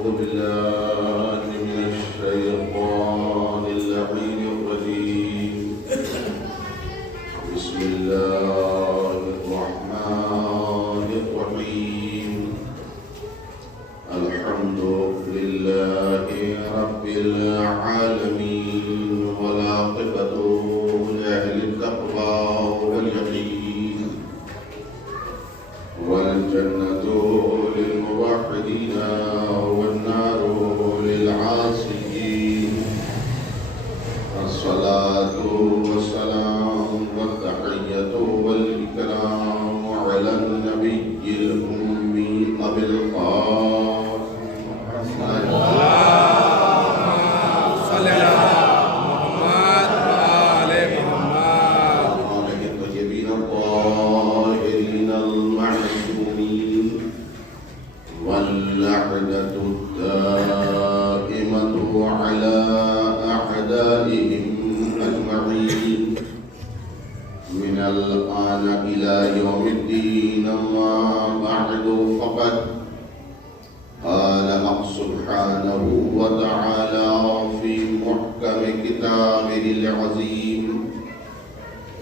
أعوذ بالله من الشيطان اللعين الرجيم. بسم الله الرحمن الرحيم. الحمد لله رب العالمين والعاقبة لأهل التقوى واليقين والجنة للموحدين والنار للعاصين. الصلاة والسلام والتحية والإكرام على النبي الأمي أبي القاسم واللعنة الدائمة على أعدائهم أجمعين من الآن إلى يوم الدين. أما بعد فقد قال سبحانه وتعالى في محكم كتابه العظيم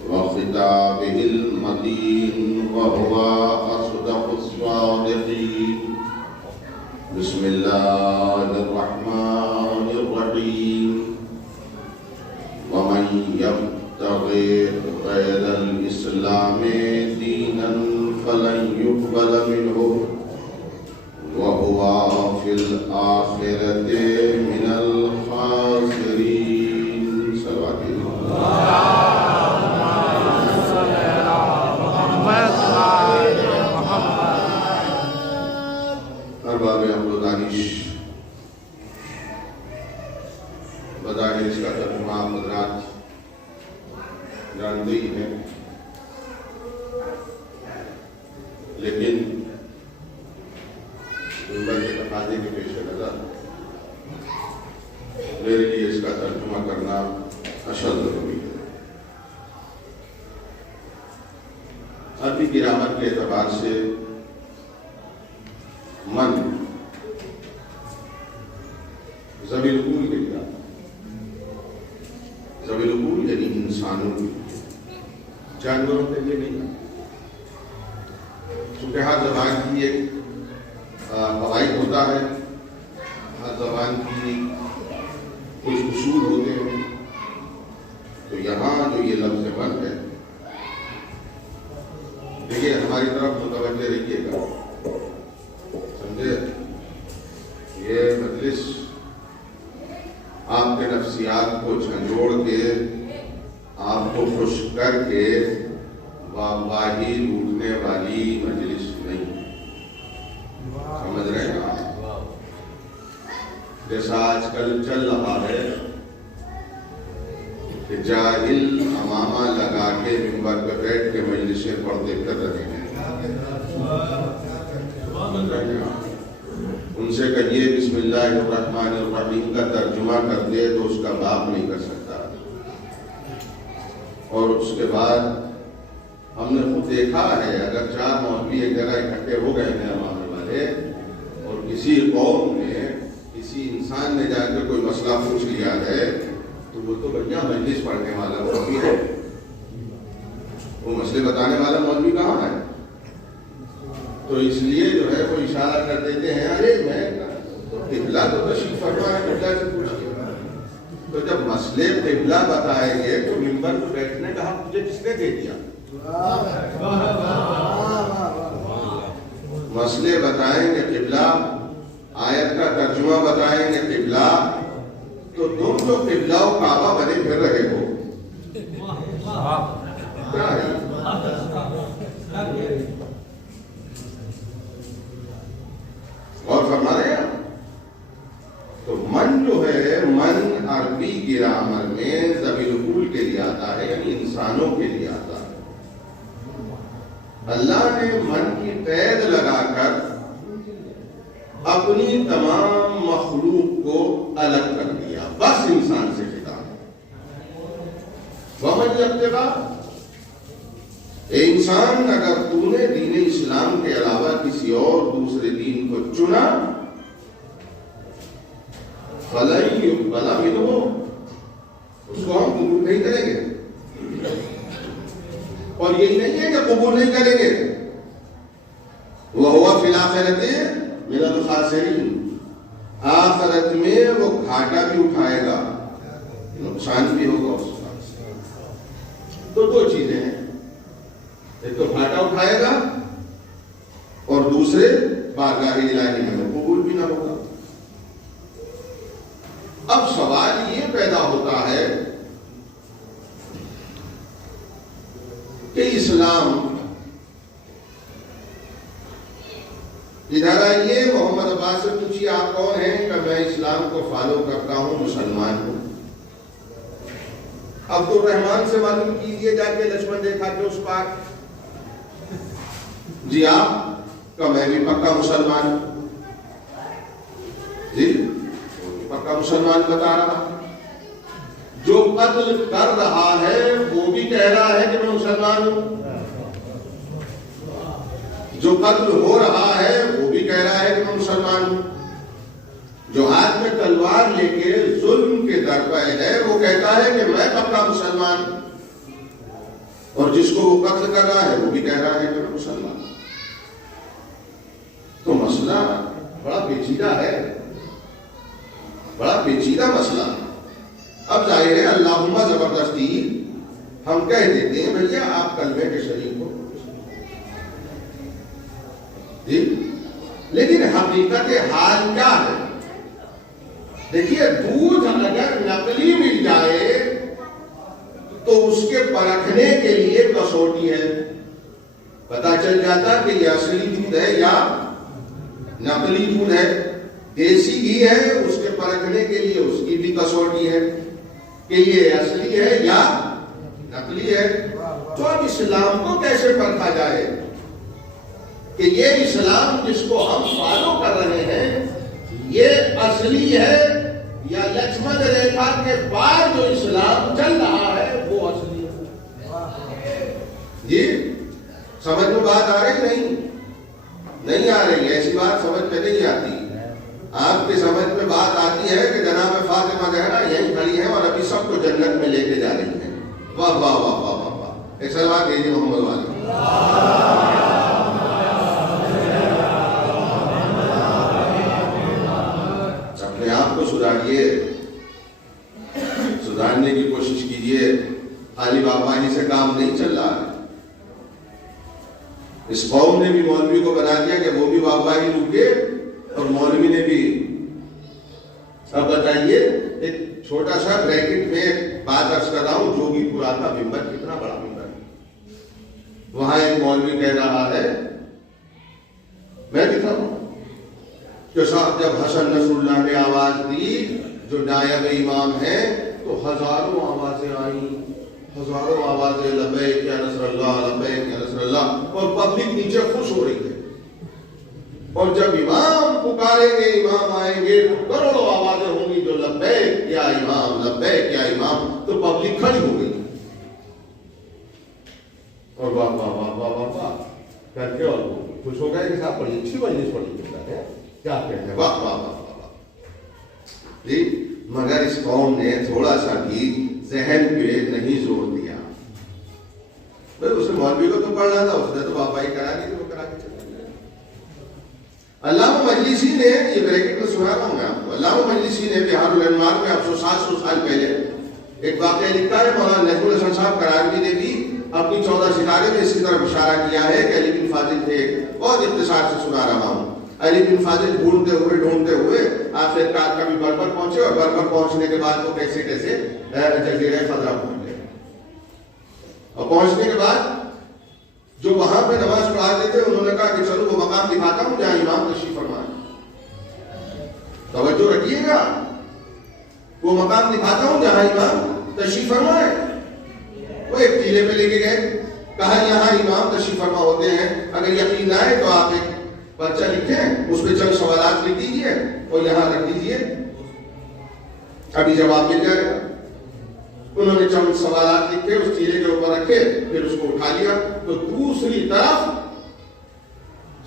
وخطابه المتين وهو أصدق الصادقين. بسم الله الرحمن الرحيم. ومن يبتغي غير الإسلام دينا فلن يقبل منه وهو في الآخرة من الخاسرين. صلوات ارباب عقل و دانش، بظاہر اس کا ترجمہ حضرات جانتے ہی ہیں، لیکن منبر کے تقاضے کے پیش نظر میرے لیے اس کا ترجمہ کرنا اشد ضروری ہے۔ عربی گرامر کے اعتبار سے من ذوی العقول کے لیے، ذوی العقول یعنی انسانوں کے لیے، جانوروں کے لیے نہیں۔ چونکہ ہر زبان کی ایک قواعد ہوتا ہے، ہر زبان کی کچھ اصول ہوتے ہیں، تو یہاں جو یہ لفظ من ہے، دیکھیے ہماری طرف متوجہ رہیے گا، سمجھے؟ یہ مجلس آپ کے نفسیات کو جھنجھوڑ کے، آپ کو خوش کر کے واہی لوٹنے والی مجلس نہیں، سمجھ رہے ہیں آپ؟ جیسا آج کل چل رہا ہے کہ جاہل امامہ لگا کے منبر پہ بیٹھ کے مجلسیں پڑھتے کر رہے ہیں، ان سے کہیے بسم اللہ الرحمن الرحیم کا ترجمہ کر دے تو اس کا باپ نہیں کر سکتا۔ اور اس کے بعد ہم نے خود دیکھا ہے، اگر 4 مولوی ایک جگہ اکٹھے ہو گئے ہیں امامے والے، اور کسی قوم نے کسی انسان نے جا کے کوئی مسئلہ پوچھ لیا ہے، تو وہ تو بڑھیا مجلس پڑھنے والا مولوی ہے، وہ مسئلے بتانے والا مولوی کہاں ہے؟ تو اس لیے جو ہے وہ اشارہ کر دیتے ہیں، ارے میں قبلہ تو تشریف فرما ہے، قبلہ سے پوچھیے۔ تو جب مسئلے قبلہ بتائیں گے تو منبر پر بیٹھنے کا حق مجھے کس نے دے دیا؟ مسئلے بتائیں گے قبلہ، آیت کا ترجمہ بتائیں گے قبلہ، تو تم جو قبلہ و کعبہ بنے پھر رہے ہو کیا ہے؟ اور فرما رہے ہیں تو من جو ہے، من عربی گرامر میں ذوی العقول کے لیے آتا ہے، یعنی انسانوں کے لیے آتا ہے۔ اللہ نے من کی قید لگا کر اپنی تمام مخلوق کو الگ کر دیا، بس انسان سے خطاب۔ ومن یتبع، اے انسان اگر تو نے دین اسلام کے علاوہ کسی اور دوسرے دین کو چنا بلا بھی تو ہو، اس کو ہم قبول نہیں کریں گے، اور یہی نہیں ہے کہ قبول نہیں کریں گے، وَهُوَ فِي الْآخِرَةِ مِنَ الْخَاسِرِينَ، آخرت میں وہ گھاٹا بھی اٹھائے گا، نقصان بھی ہوگا اس کا۔ تو دو چیزیں ہیں، ایک تو گھاٹا اٹھائے گا اور دوسرے بارگاہ الہی میں قبول بھی نہ ہوگا۔ اب سوال یہ پیدا ہوتا ہے کہ اسلام ادھر آئیے، محمد عباس سے پوچھیے آپ کون ہیں؟ کہ میں اسلام کو فالو کرتا ہوں، مسلمان ہوں۔ عبد الرحمان سے معلوم کیجئے جا کے لکشمن ریکھا کے اس پار، جی آپ کہ میں بھی پکا مسلمان ہوں، جی پکا مسلمان بتا رہا، جو قتل کر رہا ہے وہ بھی کہہ رہا ہے کہ میں مسلمان ہوں، جو قتل ہو رہا ہے وہ بھی کہہ رہا ہے کہ میں مسلمان ہوں، جو ہاتھ میں تلوار لے کے ظلم کے در پہ ہے وہ کہتا ہے کہ میں پکا مسلمان، اور جس کو وہ قتل کر رہا ہے وہ بھی کہہ رہا ہے کہ میں مسلمان۔ تو مسئلہ بڑا پیچیدہ ہے، بڑا پیچیدہ مسئلہ۔ اب ظاہر ہے اللہم زبردستی ہم کہہ دیتے ہیں بھیا آپ کلمے کے شریک ہو، جی، لیکن حقیقت حال کیا ہے؟ دیکھیے دودھ اگر نقلی مل جائے تو اس کے پرکھنے کے لیے کسوٹی ہے، پتا چل جاتا کہ یہ اصلی دودھ ہے یا نقلی دودھ ہے۔ دیسی گھی ہے، اس کے پرکھنے کے لیے اس کی بھی کسوٹی ہے کہ یہ اصلی ہے یا نقلی ہے۔ تو اب اسلام کو کیسے پرکھا جائے کہ یہ اسلام جس کو ہم فالو کر رہے ہیں یہ اصلی ہے یا لکشمن ریکھا کے پار جو اسلام چل رہا ہے وہ اصلی ہے؟ جی سمجھ میں بات آ رہی نہیں آ رہی؟ ایسی بات سمجھ میں نہیں آتی۔ آپ کی سمجھ میں بات آتی ہے کہ جناب فاطمہ زہرا یہیں کھڑی ہیں اور ابھی سب کو جنت میں لے کے جا رہی ہیں۔ واہ واہ واہ واہ واہ واہ، ایک سلوات دیجیے محمد والے۔ اپنے آپ کو سدھاریے، سدھارنے کی کوشش کیجیے، خالی بابا جی سے کام نہیں چل رہا ہے۔ اس قوم نے بھی مولوی کو بنا دیا کہ وہ بھی بابا ہی روکے اور مولوی نے بھی۔ اب بتائیے ایک چھوٹا سا بریکٹ میں بات عرض کر رہا ہوں، جوگی پورا کا ممبر کتنا بڑا ممبر ہے، وہاں ایک مولوی کہہ رہا ہے، میں بھی تھا کہ صاحب جب حسن نصر اللہ نے آواز دی جو نائب امام ہے تو ہزاروں آوازیں آئیں، ہزاروں آوازیں لبیک یا نصر اللہ، لبیک یا نصر اللہ، اور پبلک نیچے خوش ہو رہی ہے۔ اور جب امام پکاریں گے، امام آئیں گے تو کروڑوں آوازیں ہوں گی جو لبیک یا امام، لبیک یا امام، تو پبلک کھڑی ہو گئی اور واہ واہ واہ واہ واہ واہ کر کے اور خوش ہو گئے کہ صاحب بڑی اچھی مجلس پڑھی ہے، کیا کہتے ہیں، واہ واہ واہ واہ۔ جی مگر اس قوم نے تھوڑا سا بھی ذہن پہ نہیں زور دیا۔ بھائی اسے مولوی کو تو پڑھنا تھا، اس نے تو بابا ہی کرا دی، وہ کرا کے چلے گئے۔ علامہ مجلسی نے، یہ بریکٹ میں سنا رہا ہوں میں آپ کو، علامہ مجلسی نے بہار الانوار میں 700 سال پہلے ایک واقعہ لکھا ہے۔ مولانا نجم الحسن صاحب کراروی نے بھی اپنی 14 ستارے میں اس کی طرف اشارہ کیا ہے کہ علی بن فاضل تھے، بہت اختصار سے سنا رہا ہوں۔ علی بن فاضل ڈھونڈتے ہوئے آخرکار کبھی بربر پہنچے، اور بربر پہنچنے کے بعد وہ کیسے جزیرہ خضرہ پہنچ گئے، اور پہنچنے کے بعد جو وہاں پہ نماز پڑھاتے تھے انہوں نے کہا کہ چلو وہ مقام دکھاتا ہوں جہاں امام تشریف فرمائے۔ توجہ رکھیے گا، وہ مقام دکھاتا ہوں جہاں امام تشریف فرمائے۔ وہ ایک ٹیلے پہ لے کے گئے، کہا یہاں امام تشریف فرما ہوتے ہیں، اگر یقین نہ آئے تو آپ ایک پرچہ لکھیں، اس پہ چند سوالات لکھ دیجیے اور یہاں رکھ دیجیے، ابھی جواب مل جائے گا۔ انہوں نے چند سوالات لکھے، اس ٹیلے کے اوپر رکھے، پھر اس کو اٹھا لیا، تو دوسری طرف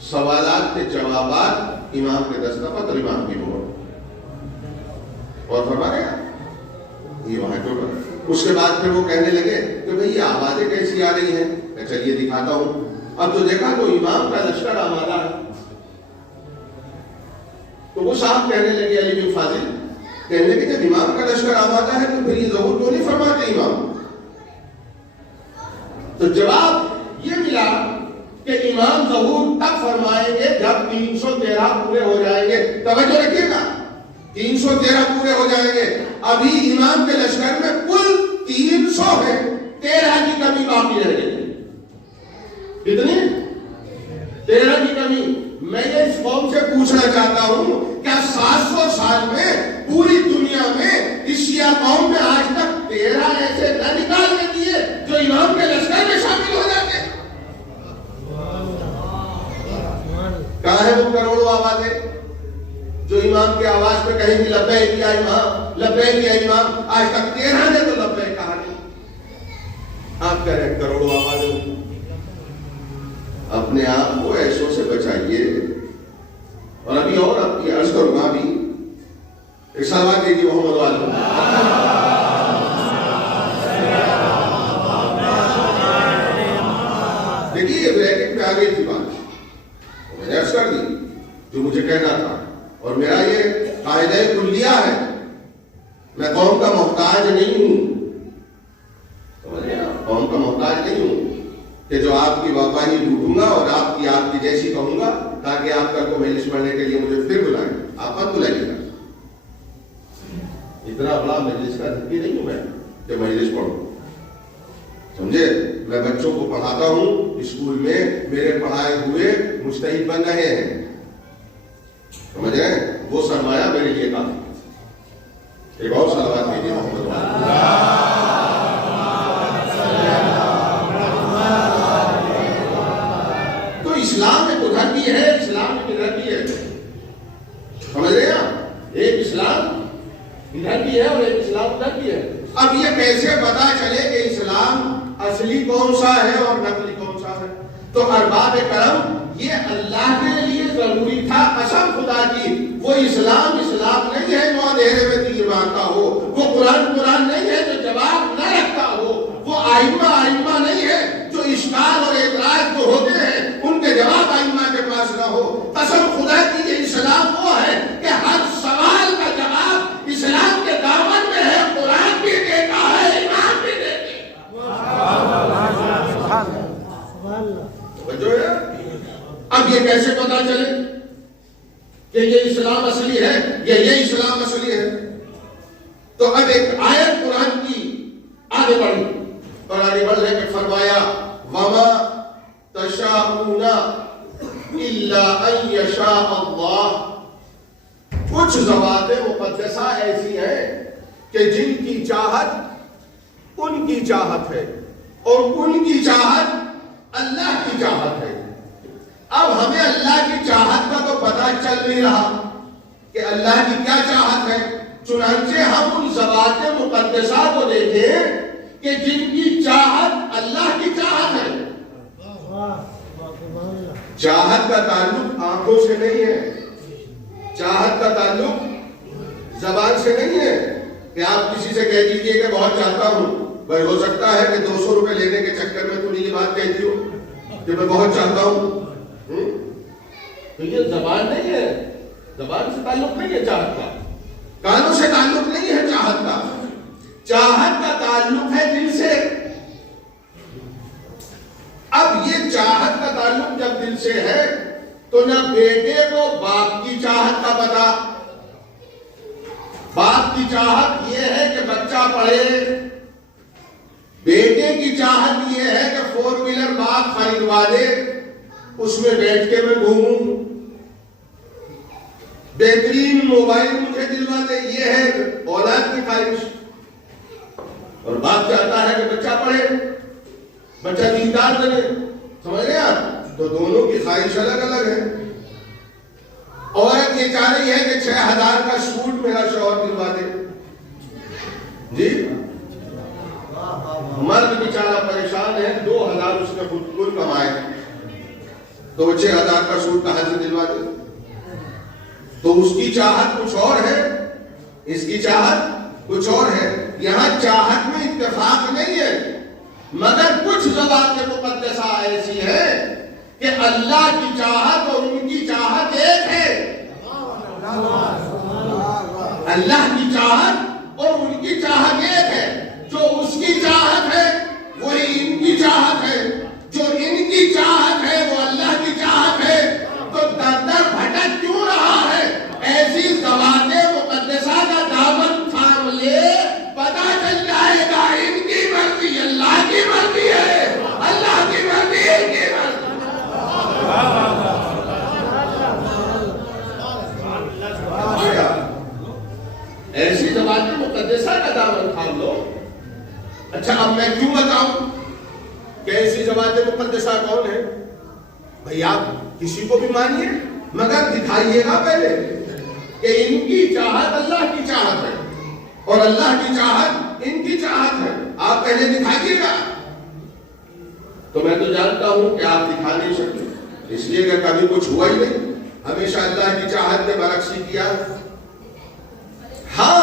سوالات کے جوابات، امام کے دستخط اور امام کی مہر۔ اور فرما رہے ہیں یہ وہاں جو اس کے بعد پھر وہ کہنے لگے کہ بھئی یہ آوازیں کیسی آ رہی ہیں؟ میں چلیے دکھاتا ہوں. اب تو دیکھا تو امام کا لشکر آمادہ ہے. تو وہ صاحب کہنے لگے علی بن فاضل کہنے لگے جب امام کا لشکر آمادہ ہے تو پھر یہ ظہور کیوں نہیں فرماتے امام؟ تو جواب یہ ملا کہ امام ظہور تب فرمائیں گے جب 313 پورے ہو جائیں گے. توجہ رکھیے گا 313 پورے ہو جائیں گے. ابھی امام کے لشکر میں کل 300 ہے, 13 کی کمی باقی رہ گئی. کتنی؟ 13 کی کمی. میں یہ اس قوم سے پوچھنا چاہتا ہوں کیا 700 سال میں پوری دنیا میں اس شیعہ قوم میں آج تک 13 ایسے نہ نکال کے دیے جو امام کے لشکر میں شامل ہو جاتے؟ کہاں ہے وہ کروڑوں آوازیں جو امام کی آواز پہ کہیں گی لبیک یا امام, لبیک یا امام؟ آج تک 13 نے تو لبیک کہا نہیں. آپ کہہ رہے ہیں کروڑوں آوازیں. اپنے آپ کو ایسوں سے بچائیے. اور ابھی اور آپ کی عرض کروں گا ابھی ایک سلوات دیجیے محمد والے. دیکھیے یہ بریکٹ میں آ گئی تھی بات, میں نے عرض کر دی جو مجھے کہنا تھا. اور میرا یہ قاعدہ کلیہ ہے, میں قوم کا محتاج نہیں ہوں. قوم کا محتاج نہیں ہوں کہ جو آپ کی واپانی ڈھونڈوں گا اور آپ کی جیسی کہوں گا تاکہ آپ کا کو مجلس پڑھنے کے لیے مجھے پھر بلائیں. آپ مت بلائیے گا. اتنا بڑا مجلس کا ذکی نہیں ہوں میں کہ مجلس پڑھوں. سمجھے؟ میں بچوں کو پڑھاتا ہوں اسکول میں, میرے پڑھائے ہوئے مجتہد بن رہے ہیں. سمجھ رہے ہیں؟ وہ سرمایہ میرے لیے کافی. ایک اور صلوات دیجیے محمد. تو اسلام ایک ادھر بھی ہے, اسلام ایک ادھر بھی ہے. سمجھ رہے ہیں آپ؟ ایک اسلام ادھر بھی ہے اور ایک اسلام ادھر بھی ہے. اب یہ کیسے پتا چلے کہ اسلام اصلی کون سا ہے اور نقلی کون سا ہے؟ تو ارباب کرم یہ اللہ کے لیے ضروری تھا قسم خدا کی. وہ اسلام نہیں ہے جو اندھیرے میں تیر مارتا ہو, وہ قرآن نہیں ہے جو جواب نہ رکھتا ہو, وہ آئمہ نہیں ہے جو اشکال اور اعتراض جو ہوتے ہیں ان کے جواب آئمہ کے پاس نہ ہو. قسم خدا کی یہ اسلام وہ ہے کہ ہر سوال کا جواب اسلام کے دامن میں ہے. قرآن بھی دیتا ہے, امام بھی دیتے. اب یہ کیسے پتا چلے کہ یہ اسلام اصلی ہے یا یہ اسلام اصلی ہے؟ تو اب ایک آیت قرآن کی آگے بڑھی اور آگے بڑھ لے کے فرمایا وَمَا تَشَاءُونَ إِلَّا أَن يَشَاءَ اللَّهُ. کچھ ذوات مقدسہ ایسی ہیں کہ جن کی چاہت ان کی چاہت ہے اور ان کی چاہت اللہ کی چاہت ہے. اب ہمیں اللہ کی چاہت کا تو پتہ چل نہیں رہا کہ اللہ کی کیا چاہت ہے. چنانچہ ہم ان ذوات مقدسہ کو دیکھیں کہ جن کی چاہت اللہ کی چاہت ہے. چاہت کا تعلق آنکھوں سے نہیں ہے, چاہت کا تعلق زبان سے نہیں ہے کہ آپ کسی سے کہہ دیجئے کہ بہت چاہتا ہوں. بھائی ہو سکتا ہے کہ 200 روپے لینے کے چکر میں تم یہ بات کہتی ہو کہ میں بہت چاہتا ہوں. تو یہ زبان نہیں ہے, زبان سے تعلق نہیں ہے چاہت کا, کانوں سے تعلق نہیں ہے چاہت کا. چاہت کا تعلق ہے دل سے. اب یہ چاہت کا تعلق جب دل سے ہے تو نہ بیٹے کو باپ کی چاہت کا پتا. باپ کی چاہت یہ ہے کہ بچہ پڑھے, بیٹے کی چاہت یہ ہے کہ 4 ویلر باپ خریدوا دے, اس میں بیٹھ کے میں گھوموں, بہترین موبائل مجھے دلوا دے. یہ ہے اولاد کی خواہش. اور باپ چاہتا ہے کہ بچہ پڑھے, بچہ دیندار بنے. سمجھ رہے آپ؟ تو دونوں کی خواہش الگ الگ ہے. عورت یہ چاہ رہی ہے کہ 6000 کا سوٹ میرا شوہر دلوا دے. جی مرد بیچارہ پریشان ہے, 2000 اس نے خود کل کمائے تو 6000 کا سوٹ کہاں سے دلوا دے؟ تو اس کی چاہت کچھ اور ہے اس کی چاہت کچھ اور ہے. یہاں چاہت میں اتفاق نہیں ہے، مگر کچھ ذوات مقدسہ ایسی ہے کہ اللہ کی چاہت اور ان کی چاہت ایک ہے. اللہ کی چاہت اور ان کی چاہت ایک ہے. جو اس کی چاہت ہے وہی ان کی چاہت ہے، جو ان کی چاہت ہے وہ اللہ کی چاہت ہے. تو در در بھٹک کیوں رہا ہے؟ ایسی ذوات مقدسہ کا دامن تھام لے، پتہ چل جائے گا ان کی مرضی اللہ کی مرضی ہے، اللہ کی مرضی ان کی مرضی. ایسی ذوات مقدسہ کا دامن تھام لو. اچھا اب میں کیوں بتاؤں کہ ایسی ذوات مقدسہ کون ہے؟ بھئی آپ کسی کو بھی مانیے مگر دکھائیے گا پہلے کہ ان کی چاہت اللہ کی چاہت ہے اور اللہ کی چاہت ان کی چاہت ہے. آپ پہلے دکھائیے گا. تو میں تو جانتا ہوں کہ آپ دکھا نہیں سکتے، اس لیے کہ کبھی کچھ ہوا ہی نہیں، ہمیشہ اللہ کی چاہت نے برعکس ہی کیا. ہاں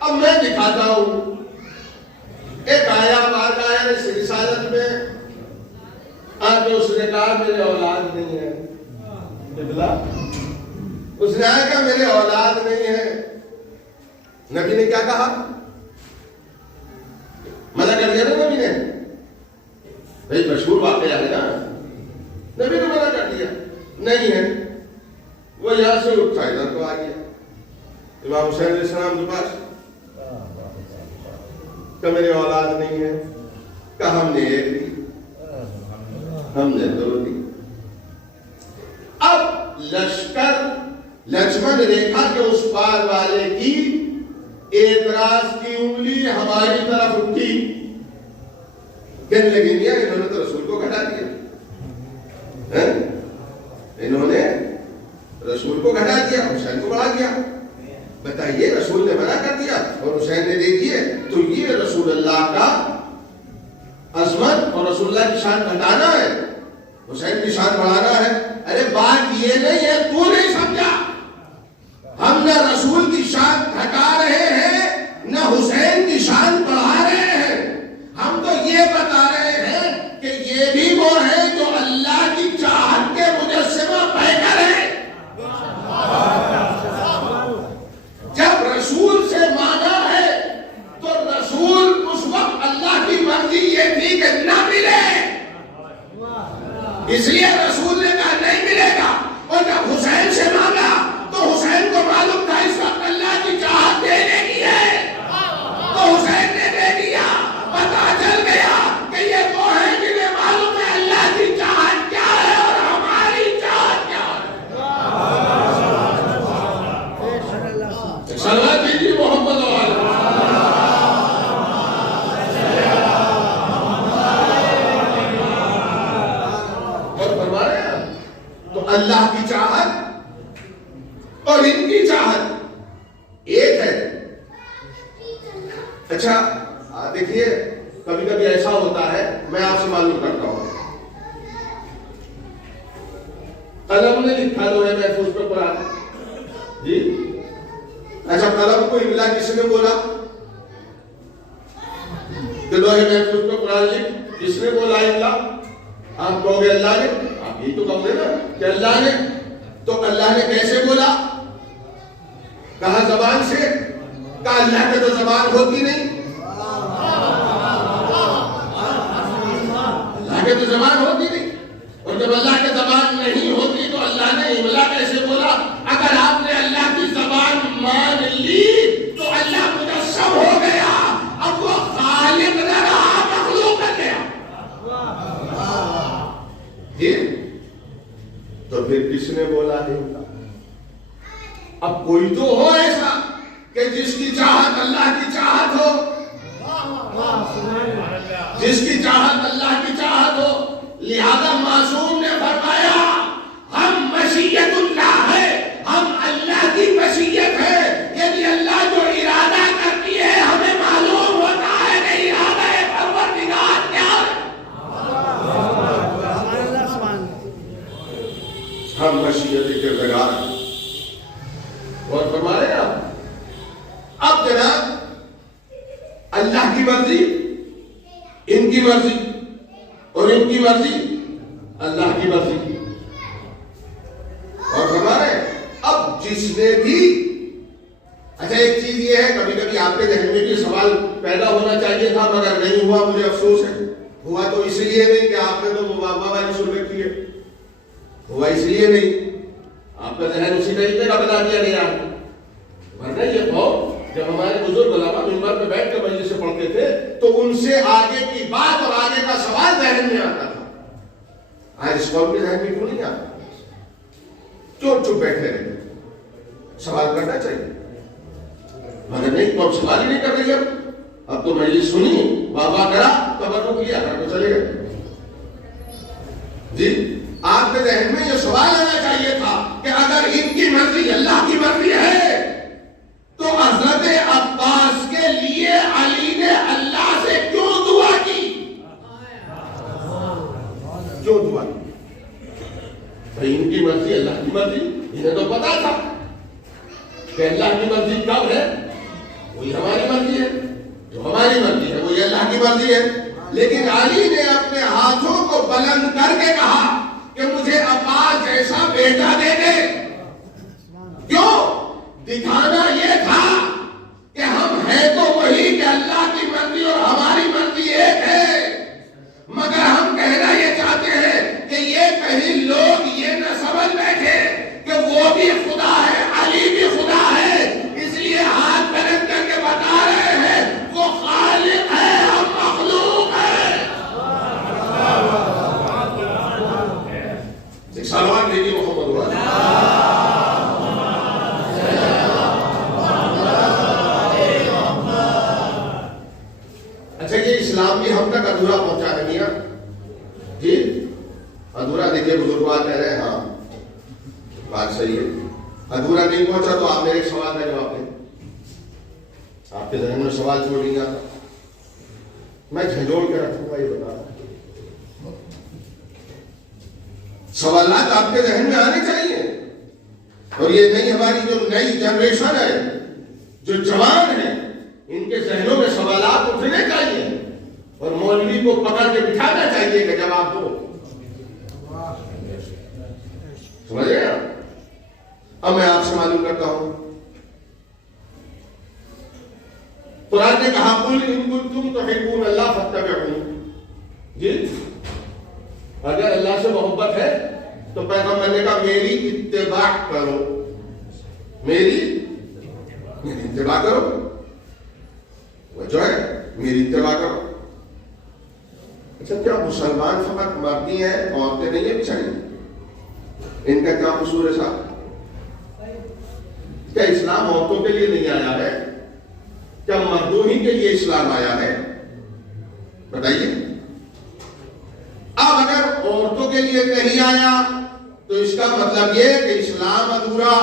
اب میں دکھاتا ہوں. ایک آیا بات آیا اس رسالت میں، آج اس نے کہا میرے اولاد نہیں ہے. اس نے آیا کہ میرے اولاد نہیں ہے. نبی نے کیا کہا؟ منع کر دیا نا نبی نے. بھائی مشہور واقعہ ہے نا، نبی نے منع کر دیا نہیں ہے. وہ یہاں سے اٹھا ادھر کو آ گیا امام حسین علیہ السلام کے پاس کہ میری اولاد نہیں ہے. کہ ہم نے ایک دی، ہم نے دو دی. اب لشکر لکشمن ریکھا کے اس پار والے کی اعتراض کی انگلی ہماری طرف اٹھی. کہنے لگے میاں انہوں نے تو رسول کو گھٹا دیا، انہوں نے رسول کو گھٹا دیا، حسین کو بڑھا دیا. بتائیے رسول نے منع کر دیا اور حسین نے دے دیے، تو یہ رسول اللہ کا عظمت اور رسول اللہ کی شان گھٹانا ہے، حسین کی شان بڑھانا ہے. ارے بات یہ نہیں ہے، تو نہیں سمجھا. ہم نہ رسول کی شان گھٹا رہے ہیں نہ حسین کی شان بڑھا رہے ہیں. ہم تو یہ بتا رہے ہیں کہ یہ بھی وہ ہے جو اللہ کی چاہت کے مجسمہ پیکر ہے. جب رسول سے مانگا ہے تو رسول اس وقت اللہ کی مرضی یہ تھی کہ نہ ملے، اس لیے رسول نے کہا نہیں ملے گا. اور جب حسین سے مانگا تو حسین کو معلوم تھا اس وقت اللہ کی چاہت دینے کی ہے، تو حسین نے دے دیا. پتا چل گیا کہ یہ وہ ہے جنہیں معلوم ہے اللہ کی چاہت کیا ہے اور ہماری چاہت کیا ہے. صلوات دیجیے محمد اور فرما رہے ہیں. تو اللہ کی چاہت اور ان کی چاہت ایک ہے. اچھا دیکھیے کبھی کبھی ایسا ہوتا ہے، میں آپ سے معلوم کرتا ہوں، قلم نے لکھا لوہے محفوظ پہ قرآن جی. اچھا قلم کو املا کس نے بولا؟ کہ لوہے محفوظ پہ قرآن لکھ، کس نے بولا املا؟ آپ کہو گے اللہ نے. آپ یہی تو کہو گے نا کہ اللہ نے. تو اللہ نے کیسے بولا؟ کہا زبان سے. کہا اللہ کے تو زبان ہوتی نہیں، اللہ کے تو زبان ہوتی نہیں. اور جب اللہ کے زبان نہیں ہوتی تو اللہ نے املا کیسے بولا؟ اگر آپ نے اللہ کی زبان مان لی تو اللہ مجسم ہو گیا، اب وہ خالق نہ رہا، مخلوق بن گیا. تو پھر کس نے بولا ہے؟ اب کوئی تو ہو ایسا کہ جس کی چاہت اللہ کی چاہت ہو، جس کی چاہت اللہ کی چاہت ہو. لہذا معصوم نے فرمایا ہم مشیت اللہ ہے، ہم اللہ کی مشیت ہے. یعنی اللہ جو ارادہ کرتی ہے ہمیں معلوم ہوتا ہے کہ ارادہ پروردگار کیا ہے. ہم مشیت کردگار. اور فرمایا کی مرضی ان کی مرضی اور ان کی مرضی اللہ کی مرضی. اور ہمارے اب جس نے بھی اچھا ایک چیز یہ ہے کبھی کبھی آپ کے ذہن میں بھی سوال پیدا ہونا چاہیے تھا مگر نہیں ہوا, مجھے افسوس ہے. ہوا تو اس لیے نہیں کہ آپ نے تو مبابا والی سن رکھی ہے, ہوا اس لیے نہیں آپ کا ذہن اسی طریقے کا بنا دیا گیا ہے. ورنہ یہ قوم جب ہمارے بزرگ علماء منبر پہ بیٹھ کر مجلس سے پڑھتے تھے تو ان سے آگے کی بات اور آگے کا سوال ذہن میں آتا تھا. آج اس قوم کے ذہن میں کیوں نہیں آتا؟ چپ چپ بیٹھے رہتے. سوال کرنا چاہیے مگر نہیں, تو اب سوال ہی نہیں کر رہی. اب تو مجلس سنی, بابا کرا, تبرک کیا, کر تو چلے گئے. جی آپ کے ذہن میں یہ سوال آنا چاہیے تھا کہ اگر ان کی مرضی اللہ کی مرضی ہے تو حضرت عباس کے لیے علی نے اللہ سے کیوں دعا کی؟ کیوں دعا کی؟ بھائی ان کی مرضی اللہ کی مرضی, انہیں تو پتا تھا کہ اللہ کی مرضی کب ہے, وہی ہماری مرضی ہے. جو ہماری مرضی ہے وہی اللہ کی مرضی ہے. لیکن علی نے اپنے ہاتھوں کو بلند کر کے کہا کہ مجھے عباس جیسا بیٹا دے دے. کیوں؟ دکھانا یہ تھا کہ ہم ہیں تو وہی کہ اللہ کی مرضی اور ہماری مرضی ایک ہے, مگر ہم کہنا یہ چاہتے ہیں کہ یہ کہیں لوگ یہ نہ سمجھ بیٹھے کہ وہ بھی خدا ہے, علی بھی خدا ہے, اس لیے ہاتھ بلند کر کے بتا رہے ہیں وہ خالق ہے, ہم مخلوق ہے. سلام لیجیے محمد اچھا یہ اسلام بھی ہم تک ادھورا پہنچا ہے میاں جی, ادھورا. دیکھیے بزرگوار کہہ رہے ہیں ہاں بات صحیح ہے, ادھورا نہیں پہنچا تو آپ میرے ایک سوال کا جواب دیں. آپ کے ذہن میں سوال چھوڑ نہیں جاتا, میں جھنجھوڑ کے رکھوں گا. یہ بتا رہا سوالات آپ کے ذہن میں آنے چاہیے. اور یہ نئی ہماری جو نئی جنریشن ہے, جو جوان ہے, ان کے ذہنوں میں سوالات اٹھنے چاہیے اور مولوی کو پکڑ کے بٹھانا چاہیے کہ جواب دو. سمجھے آپ؟ اب میں آپ سے معلوم کرتا ہوں, قرآن نے کہا قل ان کنتم تحبون اللہ فاتبعونی. جی اگر اللہ سے محبت ہے تو پیغمبر نے کہا میری اتباع کرو, میری اتباع کرو. وہ جو ہے میری اتباع کرو. اچھا کیا مسلمان فقط مردی ہیں, عورتیں نہیں ہیں بچاری؟ ان کا کیا قصور ہے صاحب؟ کیا اسلام عورتوں کے لیے نہیں آیا ہے؟ کیا مردوں ہی کے لیے اسلام آیا ہے؟ بتائیے. اب اگر عورتوں کے لیے نہیں آیا تو اس کا مطلب یہ کہ اسلام ادھورا.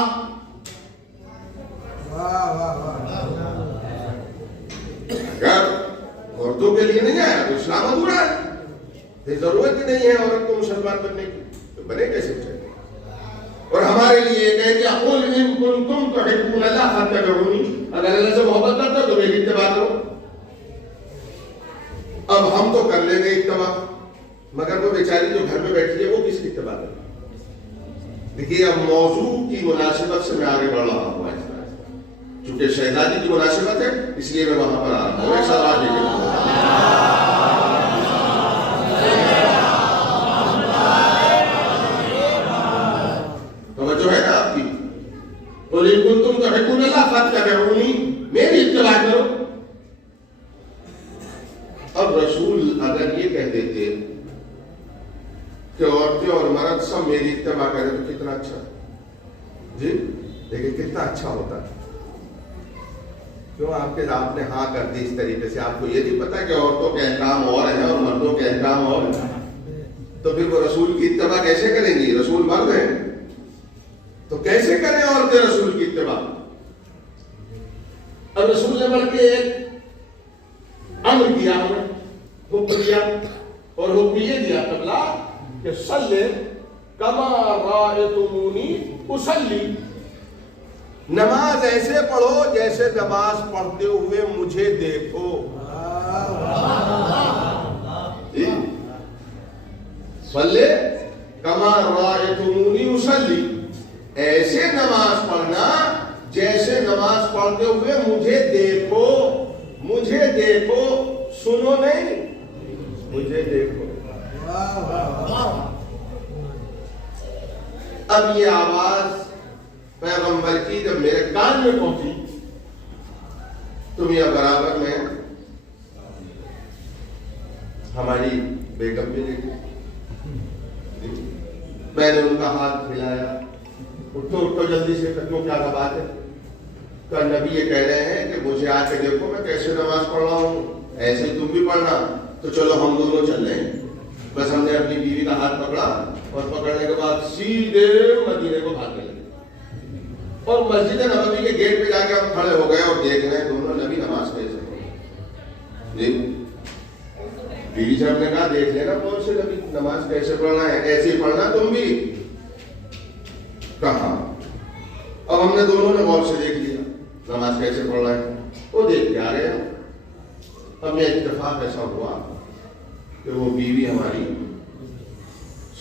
اگر عورتوں کے لیے نہیں آیا تو اسلام ادھورا ہے. ضرورت ہی نہیں ہے عورت کو مسلمان بننے کی, تو بنے کیسے چاہیے؟ اور ہمارے لیے یہ کہے کہ قل ان کنتم تحبون اللہ فاتبعونی, اگر اللہ سے محبت کرتے ہو تو میری اتباع کرو. اب ہم تو کر لیں گے اتباع, مگر وہ بیچاری جو گھر میں بیٹھی ہے وہ کس کی اتباع کرے؟ دیکھیے اب موضوع کی مناسبت سے میں آگے بڑھ رہا ہوں آہستہ آہستہ, چونکہ شہزادی کی مناسبت ہے اس لیے میں وہاں پر آ رہا ہوں. ایک سوال توجہ ہے نا آپ کی؟ قل ان کنتم تحبون اللہ فاتبعونی, میری اتباع کرو. اب رسول اگر یہ کہہ دیتے کہ عورتیں اور مرد سب میری اتباع کریں تو کتنا اچھا. جی دیکھیں کتنا اچھا ہوتا ہے. کیوں آپ نے ہاں کر دی اس طریقے سے؟ آپ کو یہ نہیں پتا کہ عورتوں کے احکام اور ہیں اور مردوں کے احکام اور ہیں, تو پھر وہ رسول کی اتباع کیسے کریں گی؟ رسول مرد ہیں تو کیسے کریں عورتیں رسول کی اتباع؟ اب رسول نے بڑھ کے ایک امر دیا, ہمیں حکم دیا, اور حکم یہ دیا قبلہ کہ صلی کما رأیتمونی اصلی, نماز ایسے پڑھو جیسے نماز پڑھتے ہوئے مجھے دیکھو. صلی کما رأیتمونی اصلی، ایسے نماز پڑھنا جیسے نماز پڑھتے ہوئے مجھے دیکھو، مجھے دیکھو، سنو نہیں، مجھے دیکھو۔ اب یہ آواز پیغمبر کی جب میرے کان میں پہنچی تو میاں برابر میں ہماری بیگم بھی دیکھی، میں نے ان کا ہاتھ ملایا، اٹھو اٹھو جلدی سے، کتنوں کیا بات ہے؟ کہ نبی یہ کہہ رہے ہیں کہ مجھے آ کے دیکھو میں کیسے نماز پڑھ رہا ہوں، ایسے تم بھی پڑھنا، تو چلو ہم دونوں چل رہے ہیں۔ بس ہم نے اپنی بیوی کا ہاتھ پکڑا اور پکڑنے کے بعد سیدھے مدینے کو بھاگنے لگے، اور مسجد نبوی کے گیٹ پہ جا کے ہم کھڑے ہو گئے اور دیکھ رہے ہیں دونوں نبی نماز کیسے پڑھ رہے ہیں۔ بیوی سے ہم نے کہا دیکھ لینا کون سے نبی نماز کیسے پڑھنا ہے، ایسے ہی پڑھنا تم بھی۔ کہاں؟ اب ہم نے دونوں نے غور سے دیکھ لیا نماز کیسے پڑھنا ہے، وہ دیکھ کے آ گئے۔ ہمیں اتفاق ایسا ہوا کہ وہ بیوی ہماری